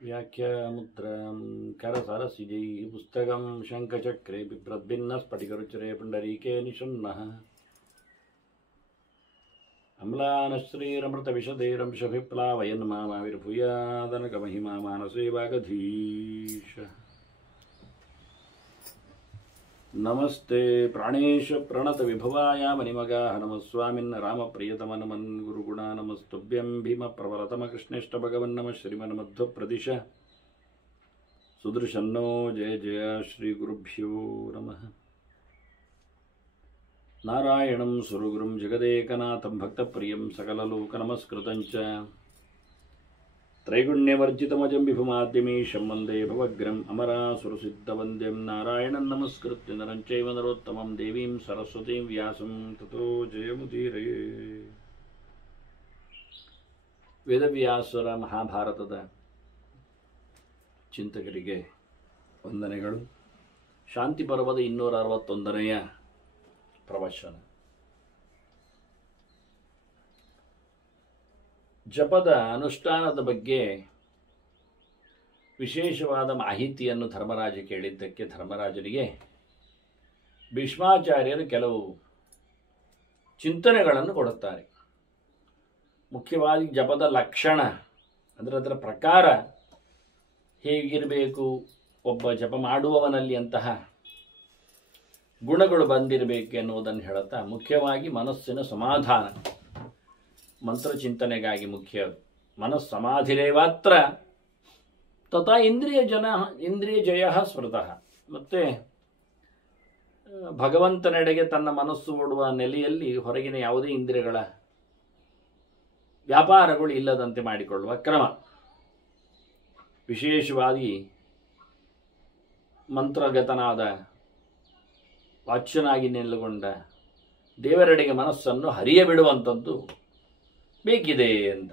व्याख्यामुद्रां करसरसिजैः पुस्तकं शङ्खचक्रे बिभ्रद्भिन्नस्फटिकरुचिरे पुण्डरीके निषण्णः अम्लानश्रीरमृतविशदैरंशभिप्लावयन् मामाविर्भूयादनकमहिमा मानसे वागधीश। नमस्ते प्राणेश प्रणतविभवाय मणिमगाः नमः स्वामिन् रामप्रियतमनमन् गुरुगुणा नमस्तुभ्यं भीमप्रवरतमकृष्णेष्टभगवन् नमः श्रीमन्मध्वप्रदिश सुदर्शन्नो जय जय श्रीगुरुभ्यो नमः। नारायणं सुरगुरुं जगदेकनाथं भक्तप्रियं सकललोकनमस्कृतं च त्रैगुण्यवर्जितमजं विभुमाद्यमीशं वन्दे भवग्रम् अमरासुरसिद्धवन्द्यं नारायणं नमस्कृत्य नरं चैव नरोत्तमं देवीं सरस्वतीं व्यासं ततो जयमुदीरये। ವೇದವ್ಯಾಸರ ಮಹಾಭಾರತದ ಚಿಂತಕರಿಗೆ ವಂದನೆಗಳು. ಶಾಂತಿ ಪರ್ವದ 261ನೆಯ ಪ್ರವಚನ. ಜಪದ ಅನುಷ್ಠಾನದ ಬಗ್ಗೆ ವಿಶೇಷವಾದ ಮಾಹಿತಿಯನ್ನು ಧರ್ಮರಾಜ ಕೇಳಿದ್ದಕ್ಕೆ ಧರ್ಮರಾಜನಿಗೆ ಭೀಷ್ಮಾಚಾರ್ಯರು ಕೆಲವು ಚಿಂತನೆಗಳನ್ನು ಕೊಡುತ್ತಾರೆ. ಮುಖ್ಯವಾಗಿ ಜಪದ ಲಕ್ಷಣ ಅಂದರೆ ಅದರ ಪ್ರಕಾರ ಹೇಗಿರಬೇಕು, ಒಬ್ಬ ಜಪ ಮಾಡುವವನಲ್ಲಿ ಅಂತಹ ಗುಣಗಳು ಬಂದಿರಬೇಕು ಎನ್ನುವುದನ್ನು ಹೇಳುತ್ತಾ, ಮುಖ್ಯವಾಗಿ ಮನಸ್ಸಿನ ಸಮಾಧಾನ ಮಂತ್ರಚಿಂತನೆಗಾಗಿ ಮುಖ್ಯ. ಮನಸ್ಸಮಾಧಿರೇವಾತ್ರ ತಥಾ ಇಂದ್ರಿಯ ಜಯ ಸ್ಮೃತಃ. ಮತ್ತು ಭಗವಂತನೆಡೆಗೆ ತನ್ನ ಮನಸ್ಸು ಓಡುವ ನೆಲೆಯಲ್ಲಿ ಹೊರಗಿನ ಯಾವುದೇ ಇಂದ್ರಿಯಗಳ ವ್ಯಾಪಾರಗಳು ಇಲ್ಲದಂತೆ ಮಾಡಿಕೊಳ್ಳುವ ಕ್ರಮ. ವಿಶೇಷವಾಗಿ ಮಂತ್ರಗತನಾದ ವಾಚ್ಯನಾಗಿ ನಿಲ್ಲುಗೊಂಡ ದೇವರೆಡೆಗೆ ಮನಸ್ಸನ್ನು ಹರಿಯ ಬಿಡುವಂಥದ್ದು ಬೇಕಿದೆ ಅಂತ.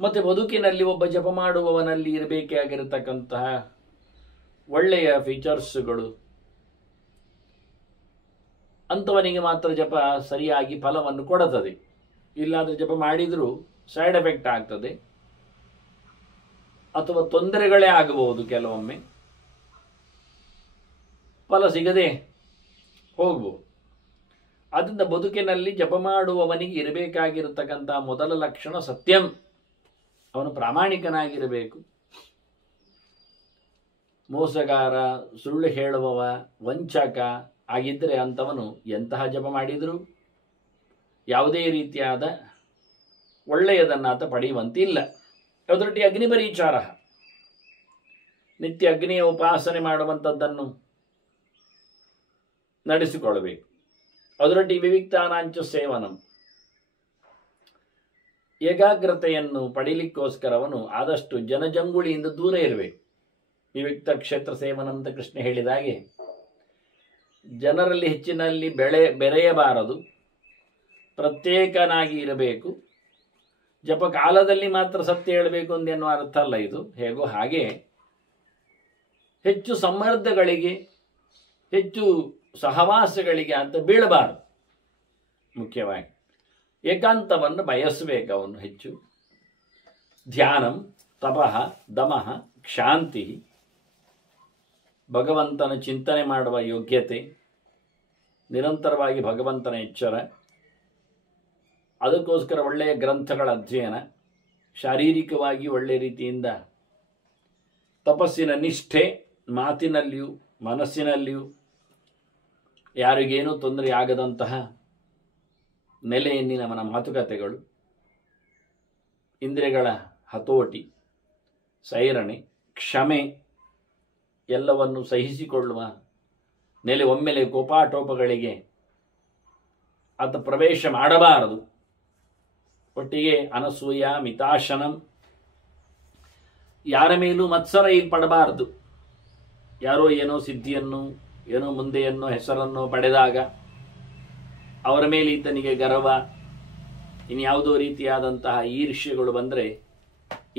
ಮತ್ತು ಬದುಕಿನಲ್ಲಿ ಒಬ್ಬ ಜಪ ಮಾಡುವವನಲ್ಲಿ ಇರಬೇಕಾಗಿರತಕ್ಕಂತಹ ಒಳ್ಳೆಯ ಫೀಚರ್ಸ್ಗಳು, ಅಂಥವನಿಗೆ ಮಾತ್ರ ಜಪ ಸರಿಯಾಗಿ ಫಲವನ್ನು ಕೊಡುತ್ತದೆ. ಇಲ್ಲಾದರೆ ಜಪ ಮಾಡಿದರೂ ಸೈಡ್ ಎಫೆಕ್ಟ್ ಆಗ್ತದೆ ಅಥವಾ ತೊಂದರೆಗಳೇ ಆಗಬಹುದು. ಕೆಲವೊಮ್ಮೆ ಫಲ ಸಿಗದೆ ಹೋಗ್ಬೋದು. ಆದ್ದರಿಂದ ಬದುಕಿನಲ್ಲಿ ಜಪ ಮಾಡುವವನಿಗೆ ಇರಬೇಕಾಗಿರತಕ್ಕಂಥ ಮೊದಲ ಲಕ್ಷಣ ಸತ್ಯಂ. ಅವನು ಪ್ರಾಮಾಣಿಕನಾಗಿರಬೇಕು. ಮೋಸಗಾರ, ಸುಳ್ಳು ಹೇಳುವವ, ವಂಚಕ ಆಗಿದ್ದರೆ ಅಂಥವನು ಎಂತಹ ಜಪ ಮಾಡಿದರೂ ಯಾವುದೇ ರೀತಿಯಾದ ಒಳ್ಳೆಯದನ್ನಾತ ಪಡೆಯುವಂತಿಲ್ಲ. ಅದರೊಟ್ಟಿಗೆ ಅಗ್ನಿಪರಿಚಾರ, ನಿತ್ಯ ಅಗ್ನಿಯ ಉಪಾಸನೆ ಮಾಡುವಂಥದ್ದನ್ನು ನಡೆಸಿಕೊಳ್ಳಬೇಕು. ಅದರೊಟ್ಟಿಗೆ ವಿವಿಕ್ತಾನಾಂಚ ಸೇವನಂ, ಏಕಾಗ್ರತೆಯನ್ನು ಪಡೀಲಿಕ್ಕೋಸ್ಕರ ಅವನು ಆದಷ್ಟು ಜನಜಂಗುಳಿಯಿಂದ ದೂರ ಇರಬೇಕು. ವಿವಿಕ್ತ ಕ್ಷೇತ್ರ ಸೇವನ ಅಂತ ಕೃಷ್ಣ ಹೇಳಿದ ಹಾಗೆ ಜನರಲ್ಲಿ ಹೆಚ್ಚಿನಲ್ಲಿ ಬೆರೆಯಬಾರದು, ಪ್ರತ್ಯೇಕನಾಗಿ ಇರಬೇಕು. ಜಪ ಕಾಲದಲ್ಲಿ ಮಾತ್ರ ಸತ್ಯ ಹೇಳಬೇಕು ಅಂದೇನೋ ಅರ್ಥ ಅಲ್ಲ ಇದು. ಹೇಗೋ ಹಾಗೆ ಹೆಚ್ಚು ಸಂಬಂಧಗಳಿಗೆ, ಹೆಚ್ಚು ಸಹವಾಸಗಳಿಗೆ ಅಂತ ಬೀಳಬಾರದು. ಮುಖ್ಯವಾಗಿ ಏಕಾಂತವನ್ನು ಬಯಸಬೇಕು ಅವನು ಹೆಚ್ಚು. ಧ್ಯಾನಂ ತಪಃ ದಮಃ ಕ್ಷಾಂತಿ, ಭಗವಂತನ ಚಿಂತನೆ ಮಾಡುವ ಯೋಗ್ಯತೆ, ನಿರಂತರವಾಗಿ ಭಗವಂತನ ಎಚ್ಚರ, ಅದಕ್ಕೋಸ್ಕರ ಒಳ್ಳೆಯ ಗ್ರಂಥಗಳ ಅಧ್ಯಯನ, ಶಾರೀರಿಕವಾಗಿ ಒಳ್ಳೆಯ ರೀತಿಯಿಂದ ತಪಸ್ಸಿನ ನಿಷ್ಠೆ, ಮಾತಿನಲ್ಲಿಯೂ ಮನಸ್ಸಿನಲ್ಲಿಯೂ ಯಾರಿಗೇನೂ ತೊಂದರೆ ಆಗದಂತಹ ನೆಲೆಯಲ್ಲಿ ನಮ್ಮನ ಮಾತುಕತೆಗಳು, ಇಂದ್ರಿಯಗಳ ಹತೋಟಿ, ಸೈರಣೆ, ಕ್ಷಮೆ ಎಲ್ಲವನ್ನು ಸಹಿಸಿಕೊಳ್ಳುವ ನೆಲೆ. ಒಮ್ಮೆಲೆ ಕೋಪಾಟೋಪಗಳಿಗೆ ಆತ ಪ್ರವೇಶ ಮಾಡಬಾರದು. ಒಟ್ಟಿಗೆ ಅನಸೂಯ ಮಿತಾಶನಂ, ಯಾರ ಮೇಲೂ ಮತ್ಸರ ಪಡಬಾರದು. ಯಾರೋ ಏನೋ ಸಿದ್ಧಿಯನ್ನು, ಏನೋ ಮುಂದೆಯನ್ನೋ ಹೆಸರನ್ನು ಪಡೆದಾಗ ಅವರ ಮೇಲೆ ಈತನಿಗೆ ಗರ್ವ, ಇನ್ಯಾವುದೋ ರೀತಿಯಾದಂತಹ ಈರ್ಷ್ಯೆಗಳು ಬಂದರೆ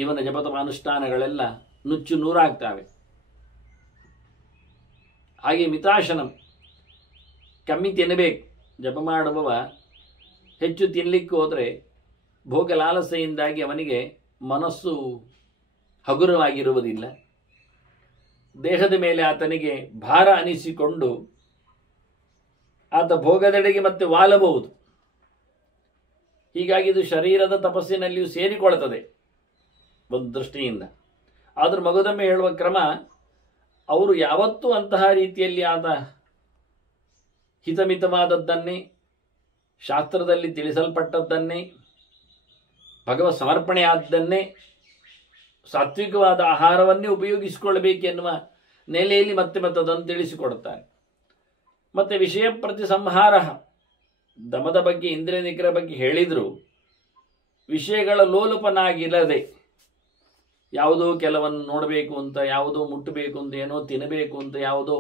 ಇವನ ಜಪತಪ ಅನುಷ್ಠಾನಗಳೆಲ್ಲ ನುಚ್ಚು ನೂರಾಗ್ತವೆ. ಹಾಗೆ ಮಿತಾಶನಂ, ಕಮ್ಮಿ ತಿನ್ನಬೇಕು. ಜಪ ಮಾಡುವವ ಹೆಚ್ಚು ತಿನ್ನಲಿಕ್ಕೆ ಹೋದರೆ ಭೋಗ ಲಾಲಸೆಯಿಂದಾಗಿ ಅವನಿಗೆ ಮನಸ್ಸು ಹಗುರವಾಗಿರುವುದಿಲ್ಲ. ದೇಹದ ಮೇಲೆ ಆತನಿಗೆ ಭಾರ ಅನಿಸಿಕೊಂಡು ಆತ ಭೋಗದೆಡೆಗೆ ಮತ್ತೆ ವಾಲಬಹುದು. ಹೀಗಾಗಿ ಇದು ಶರೀರದ ತಪಸ್ಸಿನಲ್ಲಿಯೂ ಸೇರಿಕೊಳ್ಳುತ್ತದೆ ಒಂದು ದೃಷ್ಟಿಯಿಂದ. ಆದರೂ ಮಗದೊಮ್ಮೆ ಹೇಳುವ ಕ್ರಮ, ಅವರು ಯಾವತ್ತೂ ಅಂತಹ ರೀತಿಯಲ್ಲಿ ಆತ ಹಿತಮಿತವಾದದ್ದನ್ನೇ, ಶಾಸ್ತ್ರದಲ್ಲಿ ತಿಳಿಸಲ್ಪಟ್ಟದ್ದನ್ನೇ, ಭಗವತ್ ಸಮರ್ಪಣೆಯಾದ್ದನ್ನೇ, ಸಾತ್ವಿಕವಾದ ಆಹಾರವನ್ನೇ ಉಪಯೋಗಿಸಿಕೊಳ್ಳಬೇಕೆನ್ನುವ ನೆಲೆಯಲ್ಲಿ ಮತ್ತೆ ಅದನ್ನು ತಿಳಿಸಿಕೊಡುತ್ತಾರೆ. ಮತ್ತೆ ವಿಷಯ ಪ್ರತಿ ಸಂಹಾರ, ದಮದ ಬಗ್ಗೆ, ಇಂದ್ರಿಯ ನಿಗ್ರಹ ಬಗ್ಗೆ ಹೇಳಿದ್ರು, ವಿಷಯಗಳ ಲೋಲುಪನಾಗಿಲ್ಲದೆ ಯಾವುದೋ ಕೆಲವನ್ನು ನೋಡಬೇಕು ಅಂತ, ಯಾವುದೋ ಮುಟ್ಟಬೇಕು ಅಂತ, ಏನೋ ತಿನ್ನಬೇಕು ಅಂತ, ಯಾವುದೋ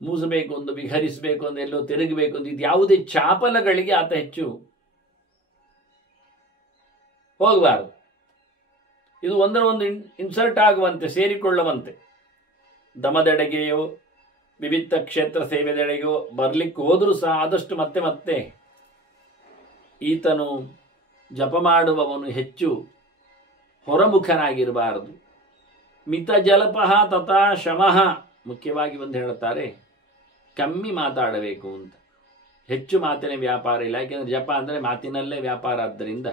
ಮೂಸಬೇಕು ಅಂತ, ವಿಹರಿಸಬೇಕು ಅಂತ, ಎಲ್ಲೋ ತಿರುಗಬೇಕು ಅಂತ, ಇದು ಯಾವುದೇ ಚಾಪಲಗಳಿಗೆ ಆತ ಹೆಚ್ಚು ಹೋಗಬಾರದು. ಇದು ಒಂದರ ಒಂದು ಇನ್ಸರ್ಟ್ ಆಗುವಂತೆ, ಸೇರಿಕೊಳ್ಳುವಂತೆ. ದಮದೆಡೆಗೆಯೋ ವಿವಿಧ ಕ್ಷೇತ್ರ ಸೇವೆದೆಡೆಗೋ ಬರ್ಲಿಕ್ಕೆ ಹೋದರೂ ಸಹ ಆದಷ್ಟು ಮತ್ತೆ ಮತ್ತೆ ಈತನು ಜಪ ಮಾಡುವವನು ಹೆಚ್ಚು ಹೊರಮುಖನಾಗಿರಬಾರದು. ಮಿತ ಜಲಪಃ ತಥಾ ಶಮಃ, ಮುಖ್ಯವಾಗಿ ಒಂದು ಹೇಳುತ್ತಾರೆ, ಕಮ್ಮಿ ಮಾತಾಡಬೇಕು ಅಂತ. ಹೆಚ್ಚು ಮಾತಿನ ವ್ಯಾಪಾರ ಇಲ್ಲ. ಯಾಕೆಂದರೆ ಜಪ ಅಂದರೆ ಮಾತಿನಲ್ಲೇ ವ್ಯಾಪಾರ. ಆದ್ದರಿಂದ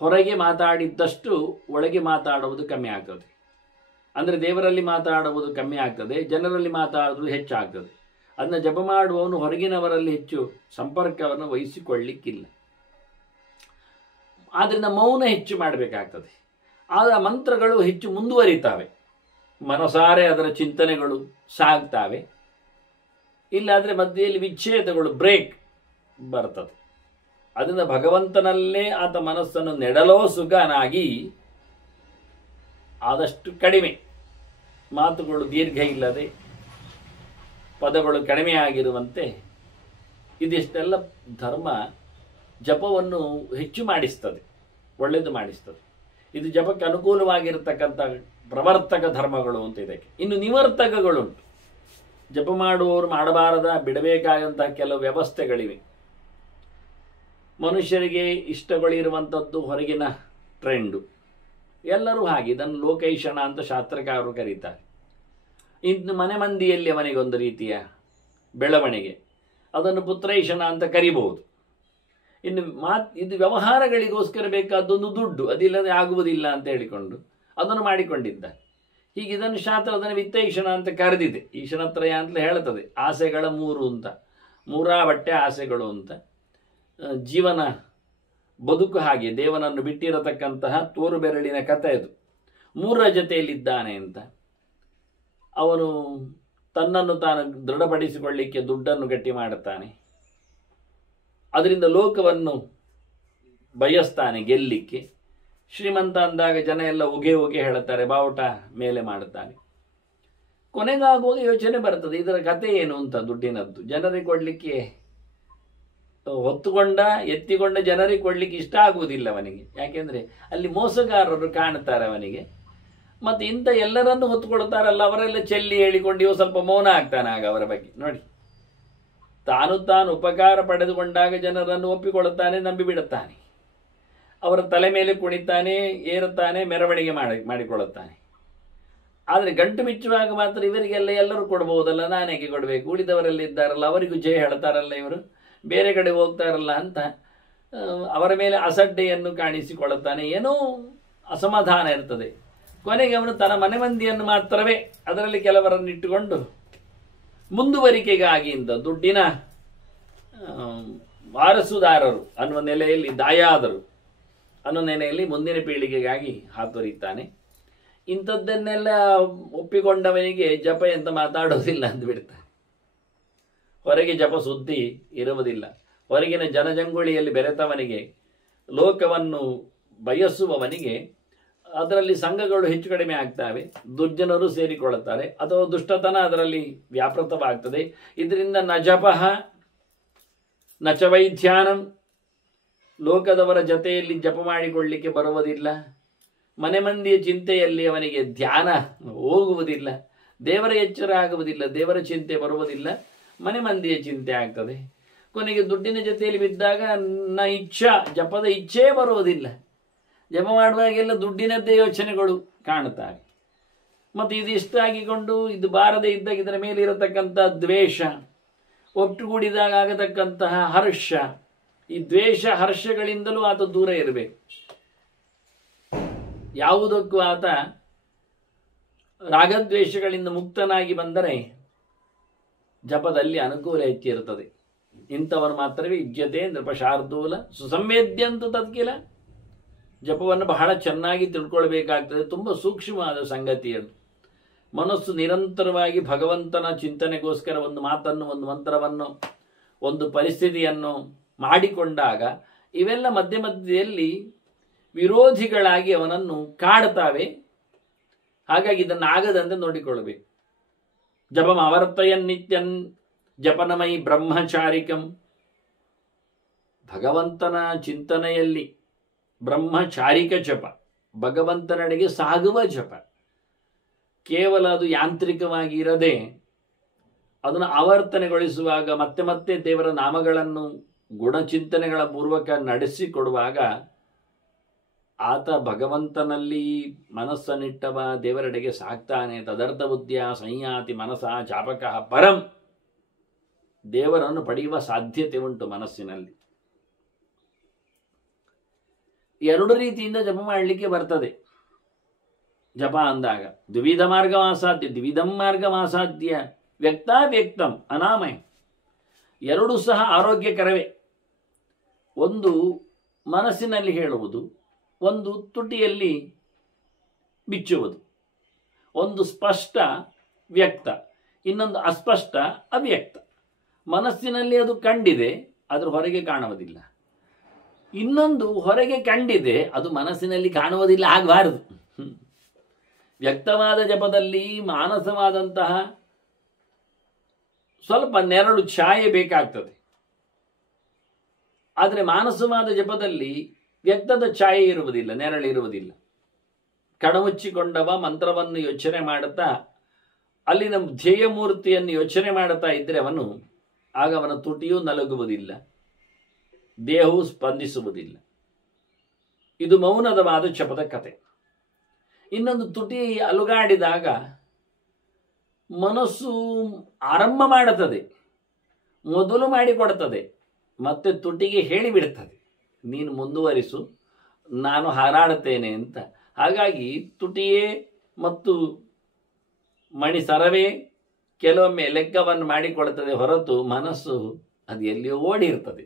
ಹೊರಗೆ ಮಾತಾಡಿದ್ದಷ್ಟು ಒಳಗೆ ಮಾತಾಡುವುದು ಕಮ್ಮಿ ಆಗ್ತದೆ. ಅಂದರೆ ದೇವರಲ್ಲಿ ಮಾತಾಡುವುದು ಕಮ್ಮಿ ಆಗ್ತದೆ, ಜನರಲ್ಲಿ ಮಾತಾಡುವುದು ಹೆಚ್ಚಾಗ್ತದೆ. ಅದನ್ನು ಜಪ ಮಾಡುವವನು ಹೊರಗಿನವರಲ್ಲಿ ಹೆಚ್ಚು ಸಂಪರ್ಕವನ್ನು ವಹಿಸಿಕೊಳ್ಳಿಕ್ಕಿಲ್ಲ. ಆದ್ದರಿಂದ ಮೌನ ಹೆಚ್ಚು ಮಾಡಬೇಕಾಗ್ತದೆ. ಆದ ಮಂತ್ರಗಳು ಹೆಚ್ಚು ಮುಂದುವರಿತಾವೆ, ಮನಸಾರೆ ಅದರ ಚಿಂತನೆಗಳು ಸಾಗ್ತಾವೆ. ಇಲ್ಲಾದರೆ ಮಧ್ಯೆಯಲ್ಲಿ ವಿಚ್ಛೇದಗಳು, ಬ್ರೇಕ್ ಬರ್ತದೆ. ಅದರಿಂದ ಭಗವಂತನಲ್ಲೇ ಆತ ಮನಸ್ಸನ್ನು ನೆಡಲೋ ಸುಖನಾಗಿ ಆದಷ್ಟು ಕಡಿಮೆ ಮಾತುಗಳು, ದೀರ್ಘ ಇಲ್ಲದೆ ಪದಗಳು ಕಡಿಮೆಯಾಗಿರುವಂತೆ ಇದಿಷ್ಟೆಲ್ಲ ಧರ್ಮ ಜಪವನ್ನು ಹೆಚ್ಚು ಮಾಡಿಸ್ತದೆ, ಒಳ್ಳೆಯದು ಮಾಡಿಸ್ತದೆ. ಇದು ಜಪಕ್ಕೆ ಅನುಕೂಲವಾಗಿರತಕ್ಕಂಥ ಪ್ರವರ್ತಕ ಧರ್ಮಗಳು ಅಂತ ಇದಕ್ಕೆ. ಇನ್ನು ನಿವರ್ತಕಗಳುಂಟು. ಜಪ ಮಾಡುವವರು ಮಾಡಬಾರದ, ಬಿಡಬೇಕಾದಂತಹ ಕೆಲವು ವ್ಯವಸ್ಥೆಗಳಿವೆ. ಮನುಷ್ಯರಿಗೆ ಇಷ್ಟಗಳಿರುವಂಥದ್ದು ಹೊರಗಿನ ಟ್ರೆಂಡು, ಎಲ್ಲರೂ ಹಾಗೆ. ಇದನ್ನು ಲೋಕೈಷಣ ಅಂತ ಶಾಸ್ತ್ರಕಾರರು ಕರೀತಾರೆ. ಇನ್ನು ಮನೆ ಮಂದಿಯಲ್ಲಿ ಅವನಿಗೊಂದು ರೀತಿಯ ಬೆಳವಣಿಗೆ, ಅದನ್ನು ಪುತ್ರೈಷಣ ಅಂತ ಕರಿಬಹುದು. ಇನ್ನು ಇದು ವ್ಯವಹಾರಗಳಿಗೋಸ್ಕರ ಬೇಕಾದೊಂದು ದುಡ್ಡು, ಅದಿಲ್ಲದೆ ಆಗುವುದಿಲ್ಲ ಅಂತ ಹೇಳಿಕೊಂಡು ಅದನ್ನು ಮಾಡಿಕೊಂಡಿದ್ದ. ಹೀಗೆ ಇದನ್ನು ಶಾಸ್ತ್ರ ಅದನ್ನು ವಿತ್ತೈಷಣ ಅಂತ ಕರೆದಿದೆ. ಈಶನತ್ರಯ ಅಂತಲೇ ಹೇಳ್ತದೆ. ಆಸೆಗಳ ಮೂರು ಅಂತ, ಮೂರಾ ಬಟ್ಟೆ ಆಸೆಗಳು ಅಂತ. ಜೀವನ ಬದುಕು ಹಾಗೆ ದೇವನನ್ನು ಬಿಟ್ಟಿರತಕ್ಕಂತಹ ತೋರು ಬೆರಳಿನ ಕಥೆ ಅದು. ಮೂರರ ಜೊತೆಯಲ್ಲಿದ್ದಾನೆ ಅಂತ ಅವನು ತನ್ನನ್ನು ತಾನು ದೃಢಪಡಿಸಿಕೊಳ್ಳಿಕ್ಕೆ ದುಡ್ಡನ್ನು ಗಟ್ಟಿ ಮಾಡುತ್ತಾನೆ. ಅದರಿಂದ ಲೋಕವನ್ನು ಬಯಸ್ತಾನೆ ಗೆಲ್ಲಿಕ್ಕೆ. ಶ್ರೀಮಂತ ಅಂದಾಗ ಜನ ಎಲ್ಲ ಉಗೆ ಹೇಳುತ್ತಾರೆ, ಬಾವುಟ ಮೇಲೆ ಮಾಡುತ್ತಾನೆ. ಕೊನೆಗಾಗುವಾಗ ಯೋಚನೆ ಬರ್ತದೆ, ಇದರ ಕಥೆ ಏನು ಅಂತ. ದುಡ್ಡಿನದ್ದು ಜನರಿಗೆ ಕೊಡಲಿಕ್ಕೆ, ಹೊತ್ತುಕೊಂಡ ಎತ್ತಿಕೊಂಡ ಜನರಿಗೆ ಕೊಡಲಿಕ್ಕೆ ಇಷ್ಟ ಆಗುವುದಿಲ್ಲ ಅವನಿಗೆ. ಯಾಕೆಂದರೆ ಅಲ್ಲಿ ಮೋಸಗಾರರು ಕಾಣುತ್ತಾರೆ ಅವನಿಗೆ. ಮತ್ತು ಇಂಥ ಎಲ್ಲರನ್ನು ಹೊತ್ತುಕೊಳ್ತಾರಲ್ಲ, ಅವರೆಲ್ಲ ಚೆಲ್ಲಿ ಹೇಳಿಕೊಂಡು ಇವು ಸ್ವಲ್ಪ ಮೌನ ಆಗ್ತಾನೆ. ಆಗ ಅವರ ಬಗ್ಗೆ ನೋಡಿ, ತಾನು ಉಪಕಾರ ಪಡೆದುಕೊಂಡಾಗ ಜನರನ್ನು ಒಪ್ಪಿಕೊಳ್ಳುತ್ತಾನೆ, ನಂಬಿಬಿಡುತ್ತಾನೆ. ಅವರ ತಲೆ ಮೇಲೆ ಕುಣಿತಾನೆ, ಏರುತ್ತಾನೆ, ಮೆರವಣಿಗೆ ಮಾಡಿಕೊಳ್ಳುತ್ತಾನೆ. ಆದರೆ ಗಂಟು ಬಿಚ್ಚುವಾಗ ಮಾತ್ರ ಇವರಿಗೆಲ್ಲ ಎಲ್ಲರೂ ಕೊಡ್ಬೋದಲ್ಲ, ನಾನೇಕೆ ಕೊಡಬೇಕು, ಉಳಿದವರೆಲ್ಲ ಇದ್ದಾರಲ್ಲ, ಅವರಿಗೂ ಜಯ ಹೇಳ್ತಾರಲ್ಲ, ಇವರು ಬೇರೆ ಕಡೆ ಹೋಗ್ತಾರಲ್ಲ ಅಂತ ಅವರ ಮೇಲೆ ಅಸಡ್ಡೆಯನ್ನು ಕಾಣಿಸಿಕೊಳ್ಳುತ್ತಾನೆ. ಏನೋ ಅಸಮಾಧಾನ ಇರ್ತದೆ. ಕೊನೆಗೆ ಅವನು ತನ್ನ ಮನೆ ಮಂದಿಯನ್ನು ಮಾತ್ರವೇ ಅದರಲ್ಲಿ ಕೆಲವರನ್ನು ಇಟ್ಟುಕೊಂಡು ಮುಂದುವರಿಕೆಗಾಗಿ ಇಂದ ದುಡ್ಡಿನ ವಾರಸುದಾರರು ಅನ್ನುವ ನೆಲೆಯಲ್ಲಿ, ದಾಯಾದರು ಅನ್ನೋ ನೆಲೆಯಲ್ಲಿ ಮುಂದಿನ ಪೀಳಿಗೆಗಾಗಿ ಹಾತೊರೀತಾನೆ. ಇಂಥದ್ದನ್ನೆಲ್ಲ ಒಪ್ಪಿಕೊಂಡವನಿಗೆ ಜಪ ಎಂತ ಮಾತಾಡೋದಿಲ್ಲ ಅಂದ್ಬಿಡ್ತಾನೆ. ಹೊರಗೆ ಜಪ ಸುದ್ದಿ ಇರುವುದಿಲ್ಲ. ಹೊರಗಿನ ಜನಜಂಗುಳಿಯಲ್ಲಿ ಬೆರೆತವನಿಗೆ, ಲೋಕವನ್ನು ಬಯಸುವವನಿಗೆ ಅದರಲ್ಲಿ ಸಂಘಗಳು ಹೆಚ್ಚು ಕಡಿಮೆ ಆಗ್ತವೆ, ದುರ್ಜನರು ಸೇರಿಕೊಳ್ಳುತ್ತಾರೆ, ಅಥವಾ ದುಷ್ಟತನ ಅದರಲ್ಲಿ ವ್ಯಾಪೃತವಾಗ್ತದೆ. ಇದರಿಂದ ನ ಜಪಃ ನ ಚ ವೈಧ್ಯಾನಂ, ಲೋಕದವರ ಜೊತೆಯಲ್ಲಿ ಜಪ ಮಾಡಿಕೊಳ್ಳಲಿಕ್ಕೆ ಬರುವುದಿಲ್ಲ. ಮನೆ ಮಂದಿಯ ಚಿಂತೆಯಲ್ಲಿ ಅವನಿಗೆ ಧ್ಯಾನ ಹೋಗುವುದಿಲ್ಲ, ದೇವರ ಎಚ್ಚರ ಆಗುವುದಿಲ್ಲ, ದೇವರ ಚಿಂತೆ ಬರುವುದಿಲ್ಲ, ಮನೆ ಮಂದಿಯ ಚಿಂತೆ ಆಗ್ತದೆ. ಕೊನೆಗೆ ದುಡ್ಡಿನ ಜೊತೆಯಲ್ಲಿ ಬಿದ್ದಾಗ ನ ಇಚ್ಛಾ, ಜಪದ ಇಚ್ಛೆ ಬರುವುದಿಲ್ಲ. ಜಪ ಮಾಡುವಾಗೆಲ್ಲ ದುಡ್ಡಿನದ್ದೇ ಯೋಚನೆಗಳು ಕಾಣುತ್ತವೆ. ಮತ್ತು ಇದು ಇಷ್ಟಾಗಿಕೊಂಡು ಇದು ಬಾರದೇ ಇದ್ದಾಗ ಇದರ ಮೇಲೆ ಇರತಕ್ಕಂಥ ದ್ವೇಷ, ಒಟ್ಟುಗೂಡಿದಾಗ ಆಗತಕ್ಕಂತಹ ಹರ್ಷ, ಈ ದ್ವೇಷ ಹರ್ಷಗಳಿಂದಲೂ ಆತ ದೂರ ಇರಬೇಕು. ಯಾವುದಕ್ಕೂ ಆತ ರಾಗದ್ವೇಷಗಳಿಂದ ಮುಕ್ತನಾಗಿ ಬಂದರೆ ಜಪದಲ್ಲಿ ಅನುಕೂಲ ಹೆಚ್ಚಿರುತ್ತದೆ. ಇಂಥವನು ಮಾತ್ರವೇ ಯುಜ್ಯತೆ ನೃಪಶಾರ್ದೂಲ ಸುಸಂವೇದ್ಯಂತು ತತ್ಕಿಲ. ಜಪವನ್ನು ಬಹಳ ಚೆನ್ನಾಗಿ ತಿಳ್ಕೊಳ್ಬೇಕಾಗ್ತದೆ. ತುಂಬ ಸೂಕ್ಷ್ಮವಾದ ಸಂಗತಿಯನ್ನು. ಮನಸ್ಸು ನಿರಂತರವಾಗಿ ಭಗವಂತನ ಚಿಂತನೆಗೋಸ್ಕರ ಒಂದು ಮಾತನ್ನು, ಒಂದು ಮಂತ್ರವನ್ನು, ಒಂದು ಪರಿಸ್ಥಿತಿಯನ್ನು ಮಾಡಿಕೊಂಡಾಗ ಇವೆಲ್ಲ ಮಧ್ಯ ಮಧ್ಯದಲ್ಲಿ ವಿರೋಧಿಗಳಾಗಿ ಅವನನ್ನು ಕಾಡ್ತಾವೆ. ಹಾಗಾಗಿ ಇದನ್ನು ಆಗದಂತೆ ನೋಡಿಕೊಳ್ಳಬೇಕು. ಜಪಂ ಆವರ್ತಯನ್ ನಿತ್ಯನ್ ಜಪನಮಯಿ ಬ್ರಹ್ಮಚಾರಿಕಂ. ಭಗವಂತನ ಚಿಂತನೆಯಲ್ಲಿ ಬ್ರಹ್ಮಚಾರಿಕ ಜಪ, ಭಗವಂತನಡೆಗೆ ಸಾಗುವ ಜಪ. ಕೇವಲ ಅದು ಯಾಂತ್ರಿಕವಾಗಿ ಇರದೆ ಅದನ್ನು ಆವರ್ತನೆಗೊಳಿಸುವಾಗ ಮತ್ತೆ ಮತ್ತೆ ದೇವರ ನಾಮಗಳನ್ನು ಗುಣಚಿಂತನೆಗಳ ಪೂರ್ವಕ ನಡೆಸಿಕೊಡುವಾಗ ಆತ ಭಗವಂತನಲ್ಲಿ ಮನಸ್ಸನ್ನಿಟ್ಟವ ದೇವರೆಡೆಗೆ ಸಾಕ್ತಾನೆ. ತದರ್ಥ ಬುದ್ಧಿಯ ಸಂಯಾತಿ ಮನಸ ಚಾಪಕ ಪರಂ. ದೇವರನ್ನು ಪಡೆಯುವ ಸಾಧ್ಯತೆ ಉಂಟು ಮನಸ್ಸಿನಲ್ಲಿ. ಎರಡು ರೀತಿಯಿಂದ ಜಪ ಮಾಡಲಿಕ್ಕೆ ಬರ್ತದೆ. ಜಪ ಅಂದಾಗ ದ್ವಿವಿಧ ಮಾರ್ಗವಾಸಾಧ್ಯ, ದ್ವಿವಿಧಂ ಮಾರ್ಗವಾಸಾಧ್ಯ, ವ್ಯಕ್ತಾವ್ಯಕ್ತಂ ಅನಾಮಯ. ಎರಡೂ ಸಹ ಆರೋಗ್ಯಕರವೇ. ಒಂದು ಮನಸ್ಸಿನಲ್ಲಿ ಹೇಳುವುದು, ಒಂದು ತುಟಿಯಲ್ಲಿ ಬಿಚ್ಚುವುದು. ಒಂದು ಸ್ಪಷ್ಟ ವ್ಯಕ್ತ, ಇನ್ನೊಂದು ಅಸ್ಪಷ್ಟ ಅವ್ಯಕ್ತ. ಮನಸ್ಸಿನಲ್ಲಿ ಅದು ಕಂಡಿದೆ, ಅದರ ಹೊರಗೆ ಕಾಣುವುದಿಲ್ಲ. ಇನ್ನೊಂದು ಹೊರಗೆ ಕಂಡಿದೆ, ಅದು ಮನಸ್ಸಿನಲ್ಲಿ ಕಾಣುವುದಿಲ್ಲ, ಆಗಬಾರದು. ವ್ಯಕ್ತವಾದ ಜಪದಲ್ಲಿ ಮಾನಸವಾದಂತಹ ಸ್ವಲ್ಪ ನೆರಳು ಛಾಯೆ ಬೇಕಾಗ್ತದೆ. ಆದರೆ ಮಾನಸವಾದ ಜಪದಲ್ಲಿ ವ್ಯಕ್ತದ ಛಾಯೆ ಇರುವುದಿಲ್ಲ, ನೆರಳಿರುವುದಿಲ್ಲ. ಕಣಮುಚ್ಚಿಕೊಂಡವ ಮಂತ್ರವನ್ನು ಯೋಚನೆ ಮಾಡುತ್ತಾ ಅಲ್ಲಿನ ಧ್ಯೇಯ ಮೂರ್ತಿಯನ್ನು ಯೋಚನೆ ಮಾಡುತ್ತಾ ಇದ್ದರೆ ಆಗ ಅವನ ತುಟಿಯೂ ನಲಗುವುದಿಲ್ಲ, ದೇಹವು ಸ್ಪಂದಿಸುವುದಿಲ್ಲ. ಇದು ಮೌನದವಾದ ಜಪದ ಕತೆ. ಇನ್ನೊಂದು ತುಟಿ ಅಲುಗಾಡಿದಾಗ ಮನಸ್ಸು ಆರಂಭ ಮಾಡುತ್ತದೆ, ಮೊದಲು ಮಾಡಿಕೊಡುತ್ತದೆ, ಮತ್ತೆ ತುಟಿಗೆ ಹೇಳಿಬಿಡುತ್ತದೆ, ನೀನು ಮುಂದುವರಿಸು, ನಾನು ಹಾರಾಡುತ್ತೇನೆ ಅಂತ. ಹಾಗಾಗಿ ತುಟಿಯೇ ಮತ್ತು ಮಣಿಸರವೇ ಕೆಲವೊಮ್ಮೆ ಲೆಕ್ಕವನ್ನು ಮಾಡಿಕೊಡುತ್ತದೆ ಹೊರತು ಮನಸ್ಸು ಅದು ಎಲ್ಲಿಯೋ ಓಡಿರ್ತದೆ.